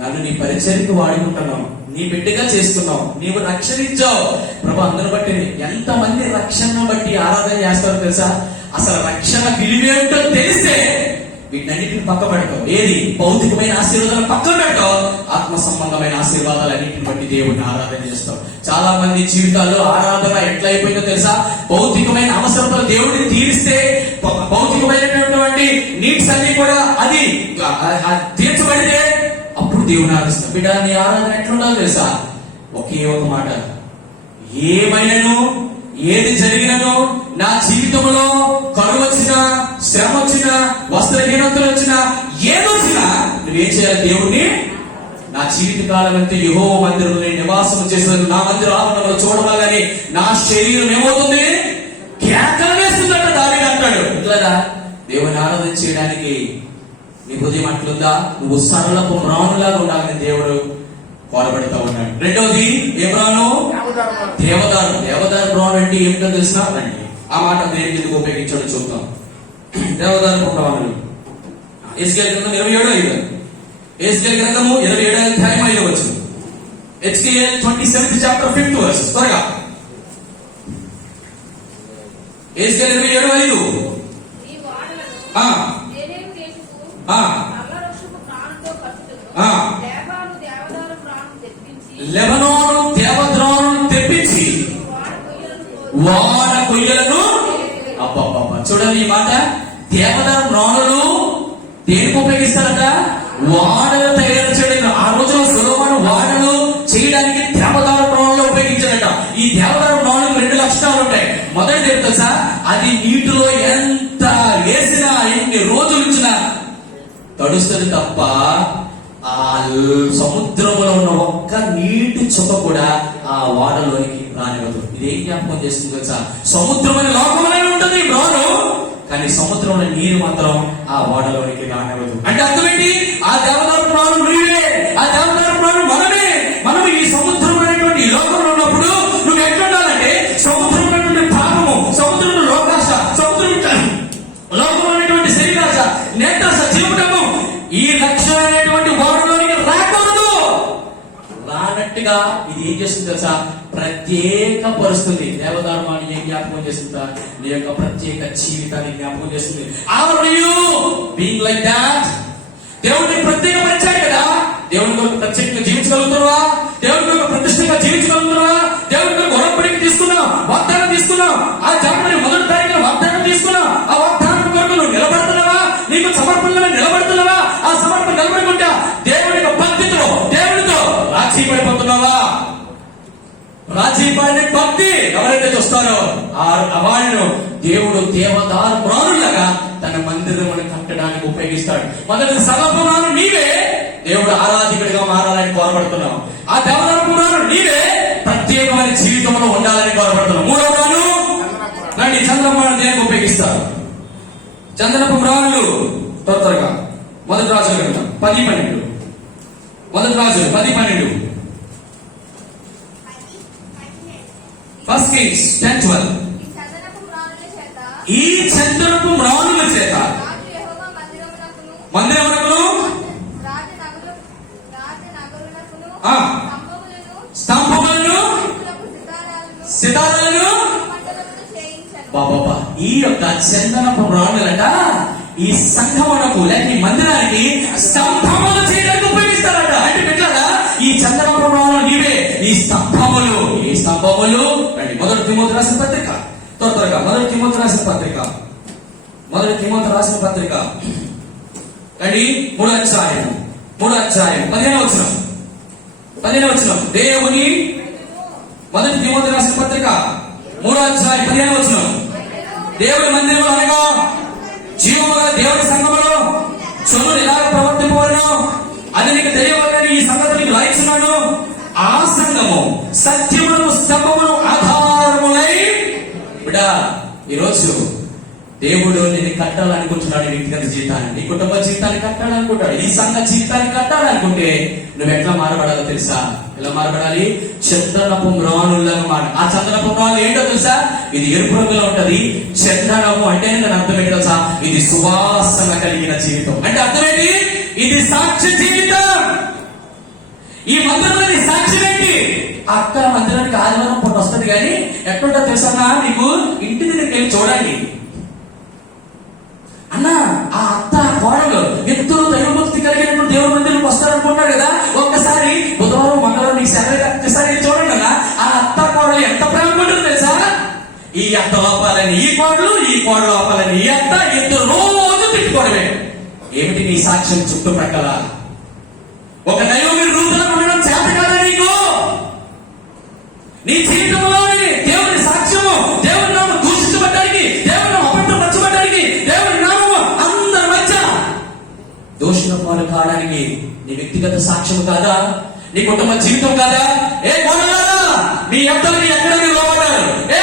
నన్ను నీ పరిచర్యకు వాడుకుంటున్నావు, నీ బిడ్డగా చేస్తున్నావు, నీవు రక్షణ ఇచ్చావు. ప్రభా, అందరిని బట్టి ఎంతమంది రక్షణను బట్టి ఆరాధన చేస్తారో తెలుసా? అసలు రక్షణ విలువేంటో తెలిస్తే వీటన్నిటిని పక్క పెడతావు. ఏది? భౌతికమైన ఆశీర్వాదాలు పక్కన పెడతావు, ఆత్మ సంబంధమైన ఆశీర్వాదాలన్నింటిని బట్టి దేవుడిని ఆరాధన చేస్తావు. చాలా మంది జీవితాల్లో ఆరాధన ఎట్లయిపోయిందో తెలుసా? భౌతికమైన అవసరతలు దేవుడిని తీరిస్తే భౌతికమైనటువంటి నీడ్స్ అన్ని కూడా అది తీర్చబడితే అప్పుడు దేవుని ఆరాధిస్తాం. బిడ్డ, నీ ఆరాధన ఎట్లుండాలో తెలుసా? ఒకే ఒక మాట, ఏమైనాను ఏది జరిగినను నా జీవితంలో కరువు వచ్చినా, శ్రమ వచ్చినా, వస్త్రహీనతలు వచ్చినా, ఏదొచ్చినా నువ్వేం చేయాలి? దేవుణ్ణి నా జీవిత కాలం అంతా యెహోవా మందిరంలో నివాసం చేసేందుకు నా మందిర ఆవరణలో చూడవాలని నా శరీరం ఏమవుతుంది? కేకలు వేస్తుందట దావీదు అంటాడు. ఇట్లాగా దేవుని ఆరాధన చేయడానికి నీ హృదయం అట్లుందా? నువ్వు సరళపు ప్రాణులాగా ఉండాలని దేవుడు కోరబడతా ఉన్నాడు. రెండవది ఏ ప్రాణం? దేవదారు. దేవదారు ప్రాణం అంటే ఏమిటో తెలిసినా రండి ఆ మాట దేనికి ఎందుకు ఉపయోగించాడో చూద్దాం. దేవదారు ప్రాణులు ఎస్కేల్ గ్రంథం 27:5. ఎస్కేల్ గ్రంథము 27వ అధ్యాయం 5వ వచనం. SQL 27th chapter 5th verse. త్వరగా ఎస్కేల్ 27:5. లెబనోను దేవదారును తెప్పించి వాన కొయ్యలను. అబ్బబ్బబ్బా, చూడండి ఈ మాట. దేవదారు ప్రాణులు దేనికి ఉపయోగిస్తారట? వాడలు తయారు చేయడం. ఆ రోజులో సొలొమోను వాడలు చేయడానికి దేవదారు ప్రాణులు ఉపయోగించారు. మొదటి తెలుసా సార్, అది నీటిలో ఎంత వేసినా ఎన్ని రోజులు ఇచ్చినా తడుస్తుంది తప్ప ఆ సముద్రంలో ఉన్న ఒక్క నీటి చుక్క కూడా ఆ వాడలోనికి రానివ్వదు. ఇదేం జ్ఞాపకం చేస్తుంది తెలుసా? సముద్రం అనే లోకంలోనే ఉంటుంది బ్రోను, కానీ సముద్రంలో నీరు మాత్రం ఆ వాడలోనికి రానివ్వదు. అంటే అర్థమేంటి? ఆ దేవదారు ప్రాణులు నీరే, ఆ దేవదారు ప్రాణులు మనమే. మనం ఈ సముద్రం అనేటువంటి ఈ లోకంలో ఉన్నప్పుడు నువ్వు ఎట్లుండాలంటే సముద్రం అనేటువంటి పాపము, సముద్రంలో లోకాశ, సముద్రం లోకంలో అనేటువంటి శరీరాశ, నేత్రాశ, జీవటము, ఈ లక్షణమైనటువంటి వాడలోనికి రాకూడదు. రానట్టుగా ఇది ఏం చేస్తుంది తెలుసా? ప్రత్యేక పరుస్తుంది. దేవధర్మాన్ని ఏం జ్ఞాపకం చేస్తుందా? నీ యొక్క ప్రత్యేక జీవితాన్ని జ్ఞాపకం చేస్తుంది. Are you being like that? దేవుడిని ప్రత్యేకపరిచాడు కదా, దేవుడి కొరకు ప్రత్యేకంగా జీవించగలుగుతున్నావా? దేవుడి కొరకు ప్రతిష్టంగా జీవించగలుగుతున్నావా? దేవుడి కొరకు వరపడికి తీసుకున్నావు, వాగ్దానం తీసుకున్నావు, ఆ జన్మని మొదటి తారీఖున వాగ్దానం తీసుకున్నావు, ఆ వాగ్దానం కొరకు నువ్వు నిలబడుతున్నావా? నీకు సమర్పణలో నిలబడుతున్నావా? ఆ సమర్పణ నిలబడుకుంటా దేవుడి యొక్క భక్తితో దేవుడితో రాజీ పడిపోతున్నావా? రాజీ పడిన భక్తి ఎవరైతే చూస్తారో వాళ్ళు దేవుడు దేవదారు ప్రాణులాగా తన మందిరమును కట్టడానికి ఉపయోగిస్తాడు. మొదటి సర్వపురాణు నీవే దేవుడు ఆరాధికుడిగా మారాలని కోరబడుతున్నావు. ఆ దేవదారు పురాణం నీవే ప్రత్యేకమైన జీవితంలో ఉండాలని కోరబడుతున్నావు. మూడవ రాను రండి, చంద్రపురాణం దేనికి ఉపయోగిస్తారు? చంద్రపు ప్రాణులు త్వరగా మొదటి రాజుల గ్రంథం 10:12. మొదటి రాజులు 10:12. First Kings 10:12. ఈ చంద్రపు మ్రాణుల చేత మందిరమునకును స్తంభములను సితారాలను బాబా, ఈ యొక్క చందనపు రాణులట ఈ సంఘమునకు లేక ఈ మందిరానికి స్తంభములు చేయడానికి ఉపయోగిస్తారట. అంటే పెట్టారా? ఈ చందనపు రాణులు నీవే, ఈ స్తంభములు. ఈ స్తంభములు రండి, మొదటి తిమోతి రాసిన పత్రిక త్వరగా, మొదటి తిమోతి రాసిన పత్రిక, మొదటి తిమోతి రాసిన పత్రిక రండి, 3వ అధ్యాయం 15వ వచనం. దేవుని మొదటి తిమోతి రాసిన పత్రిక 3వ అధ్యాయం 15వ వచనం. దేవుని మందిరంలో అనగా జీవముగా దేవుని సంఘములో సొమ్మును ఎలాగ ప్రవర్తింపవలనో అది నీకు తెలియవాలని ఈ సంగతి నీకు రాయిస్తున్నాను. ఆ సంఘము సత్యమును స్తంభమును ఆధారములై బిడ్డా, ఈరోజు దేవుడు నిన్ను కట్టాలనుకుంటున్నాడు. నీ వ్యక్తిగత జీవితాన్ని, నీ కుటుంబ జీవితాన్ని కట్టాలనుకుంటాడు. ఈ సంఘ జీవితాన్ని కట్టాలనుకుంటే నువ్వు ఎట్లా మారబడాలో తెలుసా? ఎలా మారబడాలి? చందనపు మ్రాణుల్లాగా మార. ఆ చందనపు మ్రాణులు ఏంటో తెలుసా? ఇది ఎరుపు రంగులో ఉంటది. చందనము అంటే దాని అర్థం ఏంటో తెలుసా? ఇది సువాసన కలిగిన జీవితం. అంటే అర్థమేంటి? ఇది సాక్ష్య జీవితం. ఈ మందిరంలోని సాక్ష్యం ఏంటి? అక్క మందిరానికి ఆదివారం పూట వస్తుంది, కానీ ఎట్లుంటో తెలుసా? నీకు ఇంటి దగ్గరికి వెళ్ళి చూడండి అన్నా, ఆ అత్త కోడలు ఇద్దరు దైవభక్తి కలిగినప్పుడు దేవుడి మందిరానికి వస్తారనుకుంటారు కదా. ఒక్కసారి బుధవారం మంగళవారం నీకు సెలవు ఒక్కసారి చూడండి అన్న, ఆ అత్త కోడలు ఎంత ప్రేమ ఉంటుంది తెలుసా? ఈ అత్త లోపాలని ఈ కోడలు, ఈ కోడలు లోపాలని ఈ అత్త, ఇద్దరు రోజు తిట్టుకోవడమే. ఏమిటి నీ సాక్ష్యం? చుట్టుప్రక్కల ఒక దైవమైన రూపంలో ఉండడం చేత కాదా నీకు? నీ జీవితంలోని దేవుని సాక్ష్యము, దేవుని నామం దూషించబడ్డానికి, దేవుని నామం అపవిత్రపరచబడ్డానికి, దేవుని నామము అందరి మధ్య దోషుల పాలు కావడానికి నీ వ్యక్తిగత సాక్ష్యం కాదా? నీ కుటుంబ జీవితం కాదా? ఏ కోడలారా, మీ అత్తలని ఎక్కడ మీరు లోపడ్డారు? ఏ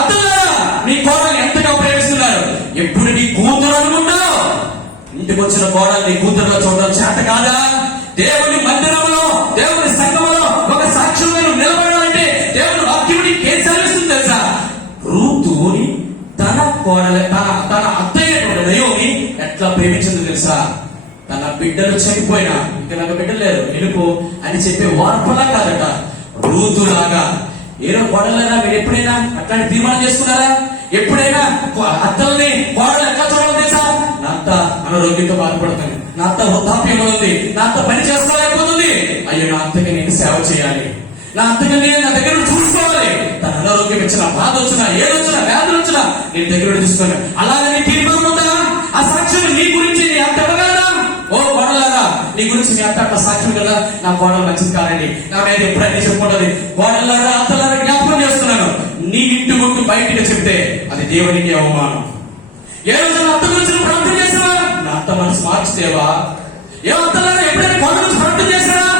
అత్తలారా, నీ కోడల్ని ఎంతగా ప్రేమిస్తున్నారు? ఎప్పుడు నీ కూతురు అనుకుంటావు? ఇంటికి వచ్చిన కోడలు నీ కూతురులో చూడడం చేత కాదా? దేవుని మందిరంలో, దేవుని సంఘంలో ఒక సాక్ష్యంగా నిలబడాలంటే దేవుని వాక్యం నీకేం చదివిస్తుంది తెలుసా? రూతుని తన కోడల తన అత్తయ్యటువంటి దైవని ఎట్లా ప్రేమించింది తెలుసా? తన బిడ్డలు చనిపోయినా, ఇక నాకు బిడ్డలు లేరు నిలుపు అని చెప్పే వార్పలా కాదట, రూతులాగా. ఏదో కోడలైనా మీరు ఎప్పుడైనా అట్లాంటి తీర్మానం చేసుకున్నారా? ఎప్పుడైనా అత్తల్ని కోడలు ఎట్లా చూడాలి తెలుసా? నా అత్త అనారోగ్యంతో బాధపడుతుంది, నా అత్త వృద్ధాప్యంలో ఉంది, నా అత్త పని చేసుకోలేకపోతుంది, అయ్యో నా అత్తకి నేను సేవ చేయాలి, నా అత్తకి నేను నా దగ్గర చూసుకోవాలి, తన అనారోగ్యం వచ్చినా, బాధ వచ్చినా, ఏదొచ్చినా, వ్యాధులు వచ్చినా నేను దగ్గర చూసుకోవాలి. అలాగని తీర్మానం ఉందా? ఆ సాక్ష్యం నీ గురించి నీ అత్త కదా. ఓ కోడలారా, నీ గురించి మీ అత్త అట్లా సాక్ష్యం కదా, నా కోడలు మంచిది కాదండి, నా మీద ఎప్పుడైతే చెప్పుకుంటుంది, కోడలారా అత్తలారా జ్ఞాపకం చేస్తున్నాను, నీ ఇంటి గుట్టు బయటికి చెప్తే అది దేవునికి అవమానం. ఏ రోజు నా అత్త గురించి ప్రార్థన చేసావా, నా అత్త మనసు మార్చుదేవా. ఏ అత్తలారా ఎప్పుడైనా కోడల గురించి ప్రార్థన చేశారా,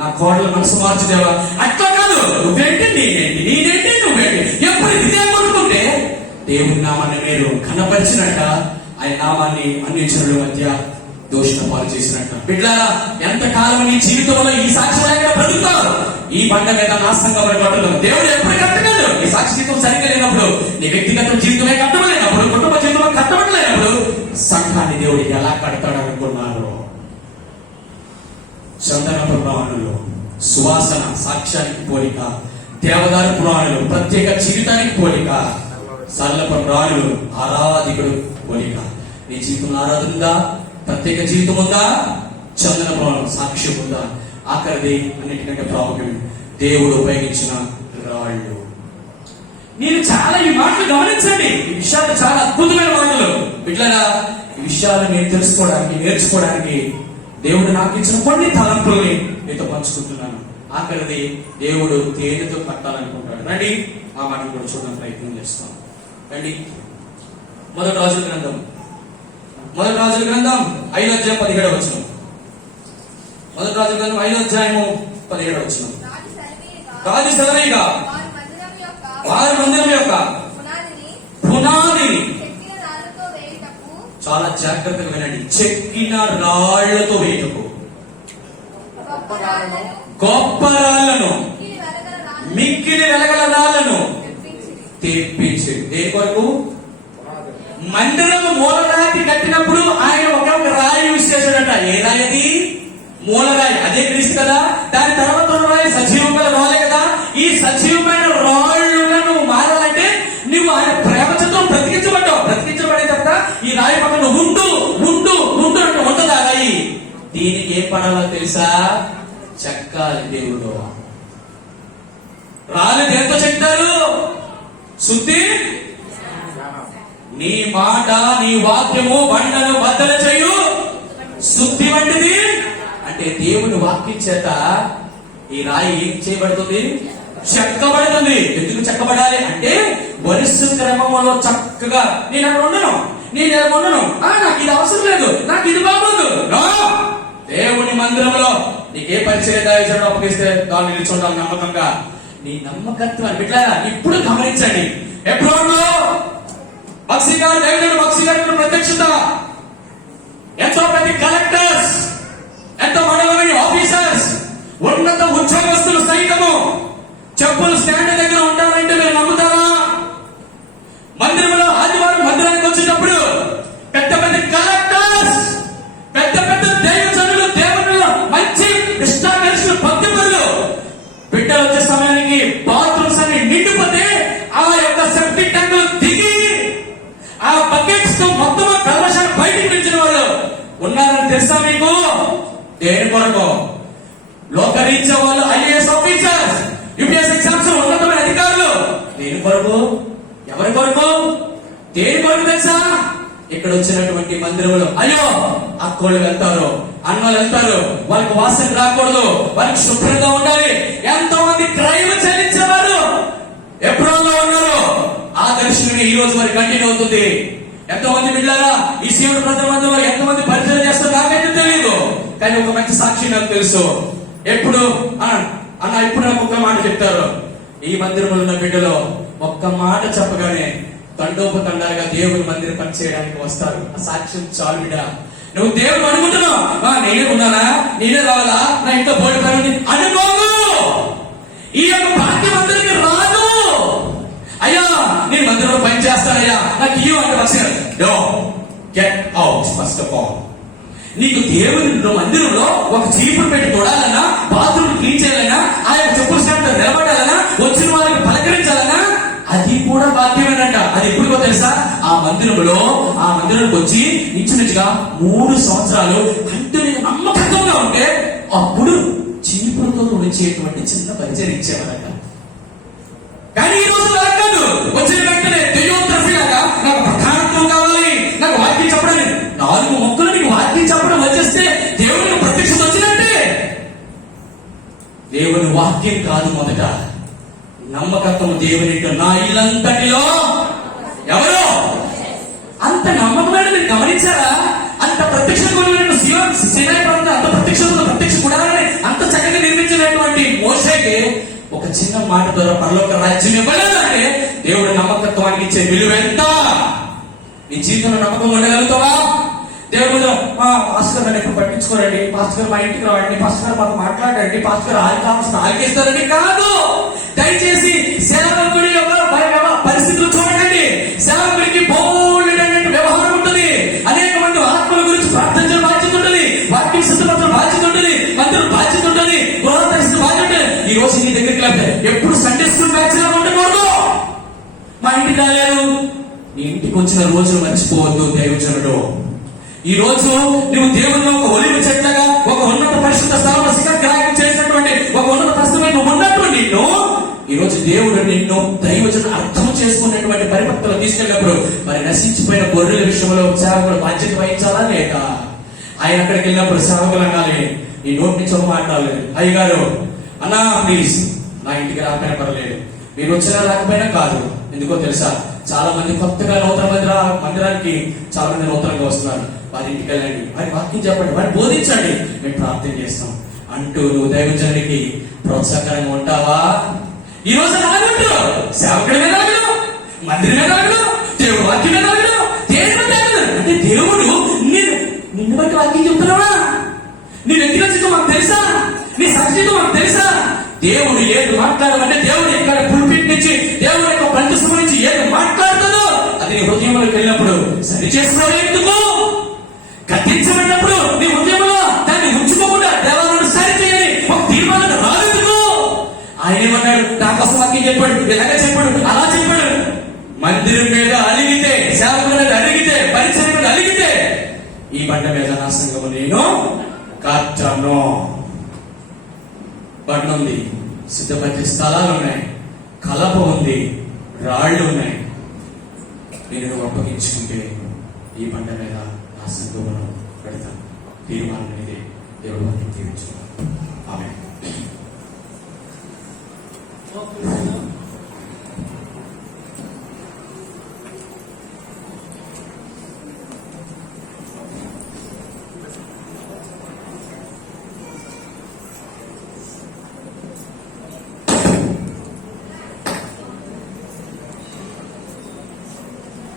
నా కోడల మనసు మార్చుదేవా. అట్లా కాదు, నువ్వేంటి నేనేంటి, నేనేంటి నువ్వేంటి, ఎప్పుడు ఇదే కొనుక్కుంటే దేవుని నామాన్ని మీరు కనపరిచినట్ట, ఆయన నామాన్ని అన్నించడం మధ్య దోషణ పాలు చేసినట్ట. బిడ్డలారా, ఎంతకాలం నీ జీవితంలో ఈ సాక్ష్యం బ్రతుకుతావు, ఈ బండ మీద నా సంఘం కట్టుతావు. దేవుడు ఎప్పుడు కట్టగలడు. నీ సాక్షి జీవితం సరిగ్గా లేనప్పుడు, నీ వ్యక్తిగత జీవితమే కట్టబడలేనప్పుడు, కుటుంబ జీవితం కట్టబడలేనప్పుడు సంఘాన్ని దేవుడు ఎలా కడతాడు అనుకున్నారు? చందన పురాణులు సువాసన సాక్ష్యానికి పోలిక, దేవదారు పురాణులు ప్రత్యేక జీవితానికి పోలిక, సరళపు రాణులు ఆరాధికుడు పోలిక. నీ జీవితంలో ఆరాధన ఉందా? ప్రత్యేక జీవితం ఉందా? చందన పురాణం సాక్ష్యం ఉందా? ఆఖరిది అన్నిటికంటే ప్రాముఖ్యం, దేవుడు ఉపయోగించిన రాళ్ళు. నేను చాలా ఈ మాటలు గమనించండి, ఈ విషయాలు చాలా అద్భుతమైన మాటలు. బిడ్డలారా, ఈ విషయాలు మీరు తెలుసుకోవడానికి నేర్చుకోవడానికి దేవుడు నాకు ఇచ్చిన కొన్ని తలంపుల్ని మీతో పంచుకుంటున్నాను. ఆఖరిది దేవుడు తేనెతో కట్టాలనుకుంటాడు. రండి ఆ మాటలు కూడా చూడడానికి ప్రయత్నం చేస్తాం. రండి మొదటి రాజుల గ్రంథం 5వ అధ్యాయం 17వ వచనం. మొదటి రాజుల గ్రంథం 5వ అధ్యాయము 17వ వచనం. రాజు సదరీగా వారి మందిరం యొక్క పునాదిని చాలా జాగ్రత్తగా వినండి, చెక్కిన రాళ్లతో వేయటకు, గొప్ప రాళ్లను, మిక్కిలి వెలగల రాళ్లను తెప్పించి. దేని కొరకు? మందిరము మూలరాతి కట్టినప్పుడు ఆయన ఒక రాయి యూజ్ చేశాడట. ఏ రాయి అది? మూలరాయి. అదే క్రీస్తు కదా. దాని తర్వాత రాయి సజీవమైన రాలే కదా. ఈ సజీవమైన రాళ్ళను మారాలంటే నువ్వు ఆయన ప్రేమ చేత బ్రతికించబడ్డావు. బ్రతికించబడే తర్వాత ఈ రాయి పక్కన ఉండు ఉండు ఉండు అంటే ఉంటదా రాయి? దీనికి ఏం పడాలో తెలుసా? చెక్కాలి దేవుడు. రాళ్ళు దేంతో చెక్తారు? శుద్ధి. నీ మాట నీ వాక్యము బండను బద్దలు చేయు శుద్ధి వంటిది. అంటే దేవుని వాక్యం చేత ఈ రాయి ఏం చేయబడుతుంది? చెక్కబడుతుంది. ఎందుకు చెక్కబడాలి అంటే వరుస క్రమంలో చక్కగా నేను అక్కడ ఉండను, నేను ఎలా ఉండను, నాకు ఇది అవసరం లేదు, నాకు ఇది బాగుంది. దేవుని మందిరంలో నీకే పరిచయం దయచేయడం అప్పగిస్తే దాన్ని నిల్చుంటాను నమ్మకంగా. నీ నమ్మకత్వాన్ని బిడ్డలారా ఇప్పుడు గమనించండి. ఎప్పుడో బక్సీ గారు ప్రత్యక్షత, ఎంతో మంది కలెక్టర్స్, ఎంతో మంది ఆఫీసర్స్, ఉన్నత ఉద్యోగస్తులు సైతము చెప్పులు స్టాండ్ దగ్గర ఉంటారంటే మీరు నమ్ముతారా? మందిరంలో ఆదివారం మందిరానికి వచ్చేటప్పుడు పెద్ద పెద్ద కలెక్టర్స్, పెద్ద పెద్ద దైవజనులు, దేవుళ్ళు, మంచి ఇష్టాకర్షులు, భక్తి పనులు, బిడ్డలు వచ్చే సమయానికి బాత్రూమ్స్ అన్ని నిండిపోతే ఆ యొక్క సెప్టిక్ ట్యాంకులు దిగి ఆ బకెట్స్ తో మొత్తం కల్మషాన్ని బయటికి పిలిచిన వాళ్ళు ఉన్నారని తెలుసా మీకు? దేని కొరకు? లోకరీత్యా వాళ్ళు ఐఏఎస్ ఆఫీసర్స్, యూపీఎస్ ఎగ్జామ్స్ ఉన్నతమైన అధికారులు. దేని కొరకు? ఎవరి కొరకు? దేని కొరకు తెలుసా? ఇక్కడ వచ్చినటువంటి మందిరంలో అయ్యో అక్కోళ్ళు వెళ్తారు, అన్నలు వెళ్తారు, వాళ్ళకి వాసన రాకూడదు, వాళ్ళకి శుభ్రంగా ఉండాలి. ఎంతో మంది క్రైమ్ చెల్లించేవారు ఎప్పుడో ఉన్నారు. ఆ దర్శనం ఈ రోజు మరి కంటిన్యూ అవుతుంది. ఎంతో మంది బిడ్డలారా ఈ శివుడు ప్రజల ఎంతమంది పరిచయం చేస్తారో నాకైతే తెలియదు, కానీ ఒక మంచి సాక్షి నాకు తెలుసు. ఎప్పుడు అన్న ఇప్పుడు నాకు ఒక్క మాట చెప్తారు. ఈ మందిరంలో ఉన్న బిడ్డలో ఒక్క మాట చెప్పగానే తండోపతండాలుగా దేవుని మందిరం పని చేయడానికి వస్తారు. ఆ సాక్ష్యం చాలు బిడ్డ. నువ్వు దేవుడు అనుకుంటున్నావు, నేనే ఉన్నానా, నేనే రావాలా, నా ఇంట్లో బోర్డు పని అనుకోవు. ఈ యొక్క భాగ్యం అందరికి రాదు. అయ్యా నేను మందిరంలో పని చేస్తానయ్యా, నాకు ఇయ్యు అంటే వస్తాను. Get out first of all. నీకు దేవుని మందిరంలో ఒక చీపురు పెట్టి తొడాలన్నా, బాత్రూమ్ క్లీన్ చేయాలన్నా, ఆ యొక్క చెప్పుల స్టాండ్ నిలబడాలన్నా, వచ్చిన వాళ్ళకి పలకరించాలన్నా అది కూడా భాగ్యమేనంట. అది ఎప్పుడుకో తెలుసా? ఆ మందిరంలోకి వచ్చి ఇంచుమించుగా 3 సంవత్సరాలు కంటిన్యూ నమ్మకంగా ఉంటే అప్పుడు చీపురుతో వచ్చేటువంటి చిన్న పరిచయం ఇచ్చేవారట. కానీ ఈ రోజు కాదు, వచ్చిన వెంటనే దెయ్యోత్రఫీ లాగా నాకు ప్రధానత్వం కావాలి, నాకు వాక్యం చెప్పడానికి 4 మొక్కలు నీకు వాక్యం చెప్పడం వచ్చేస్తే దేవుడిని ప్రత్యక్షత దేవుని వాక్యం కాదు, మొదట నమ్మకత్వము దేవుని నా ఇల్లంతటిలో ఎవరు అంత నమ్మకమైన మీరు గమనించారా? అంత ప్రత్యక్షమైన సినాయి పర్వతం అంత ప్రత్యక్ష గుడాలని అంత చక్కగా నిర్మించినటువంటి మోషేకి ఒక చిన్న మాట ద్వారా పరలోక రాజ్యం ఇవ్వలేదంటే దేవుడు నమ్మకత్వానికి ఇచ్చే విలువ ఎంత? నీ జీవితంలో నమ్మకం ఉండగలుగుతావా? దేవుడు మీద పాస్టర్ నన్ను ఎప్పుడు పట్టించుకోరండి, పాస్టర్ గారు మా ఇంటికి రావండి, పాస్టర్ గారు మాకు మాట్లాడండి, పాస్టర్ గారు కావాల్సిన ఆలకిస్తారండి కాదు. దయచేసి సేవకుడి యొక్క పరిస్థితులు చూడండి. సేవకుడికి బోల్డ్ వ్యవహారం ఉంటుంది. అనేక మంది ఆత్మల గురించి ప్రార్థించడం బాధ్యత ఉంటుంది, వాక్యం సిద్ధపరచడం బాధ్యత ఉంటుంది, మంత్రులు బాధ్యత ఉంటుంది, గృహ పరిస్థితి బాధ్యత ఉంటుంది. ఈ రోజు నీ దగ్గరికి లేకపోతే ఎప్పుడు సండే స్కూల్ బ్యాచ్ లా ఉండకూడదు. మా ఇంటికి రాలేదు, నీ ఇంటికి వచ్చిన రోజులు మర్చిపోవద్దు దైవజనుడు. ఈ రోజు నువ్వు దేవుని ఒక ఒలివ చెట్లగా ఒక ఉన్నత పరిశుద్ధ స్థలంలో శిఖరగ్రాహం చేసినటువంటి ఒక ఉన్నత ప్రస్తుతమైన నువ్వు ఉన్నటువంటి నిన్ను ఈ రోజు దేవుడు నిన్ను దైవజనుడు అర్థం చేసుకున్నటువంటి పరిపక్వతలో తీసుకెళ్ళినప్పుడు మరి నశించిపోయిన గొర్రెల విషయంలో సేవకుడు బాధ్యత వహించాలా లేక? ఆయన అక్కడికి వెళ్ళినప్పుడు సేవకులు అనాలి, నీ నోటి నుంచి ఒక మాట్లాడలేదు, అయ్యగారు అన్నా ప్లీజ్ నా ఇంటికి రాకపోయినా పర్లేదు, మీరు వచ్చినా రాకపోయినా కాదు. ఎందుకో తెలుసా, చాలా మంది కొత్తగా నూతన మందిరానికి చాలా మంది నూతనంగా వస్తున్నారు. వారి ఇంటికి వెళ్ళండి, వారి వాక్యం చెప్పండి, వారిని బోధించండి, మేము ప్రార్థన చేస్తాం అంటూ నువ్వు దైవజనుడికి ప్రోత్సాహకరంగా ఉంటావా? ఈ రోజు రాగడు, సేవకుడి మీద రాగడు, మందిరం మీద రాగడు, దేవుడు వాక్యం మీద రాగడు, అంటే దేవుడు నిన్ను బట్టి వాక్యం చెప్తున్నావా? నీ వ్యక్తిగత మాకు తెలుసా? నీ సత్యత మాకు తెలుసా? దేవుడు ఏది మాట్లాడమంటే దేవుడు ఇక్కడ పుల్పిట్ నుంచి దేవుడు యొక్క కంఠస్థం నుంచి ఏది మాట్లాడుతుందో అది నీ హృదయంలోకి వెళ్ళినప్పుడు సరి చేసుకోవడం ఎందుకు? కత్తించబడినప్పుడు నీ హృదయంలో దాన్ని ఉంచుకోకుండా దేవాలయాన్ని సరి చేయని ఒక తీర్మానం రాలేదు. ఆయన ఏమన్నాడు? నా కోసం వాక్యం చెప్పాడు, ఇలాగా చెప్పాడు, అలా చెప్పాడు. మందిరం మీద అలిగితే, సేవకుల మీద అలిగితే, పరిచయం మీద అలిగితే ఈ బండ మీద నా సంఘము నేను కట్టను. బండ ఉంది, సిద్ధపరిచే స్థలాలు ఉన్నాయి, కలప ఉంది, రాళ్ళు ఉన్నాయి. నేను అప్పగించుకుంటే ఈ బండ మీద నా సంఘమును పెడతాను. తీర్మానం ఇదే. దేవుడు వాక్యం తీర్చుకున్నాను. ఆమేన్.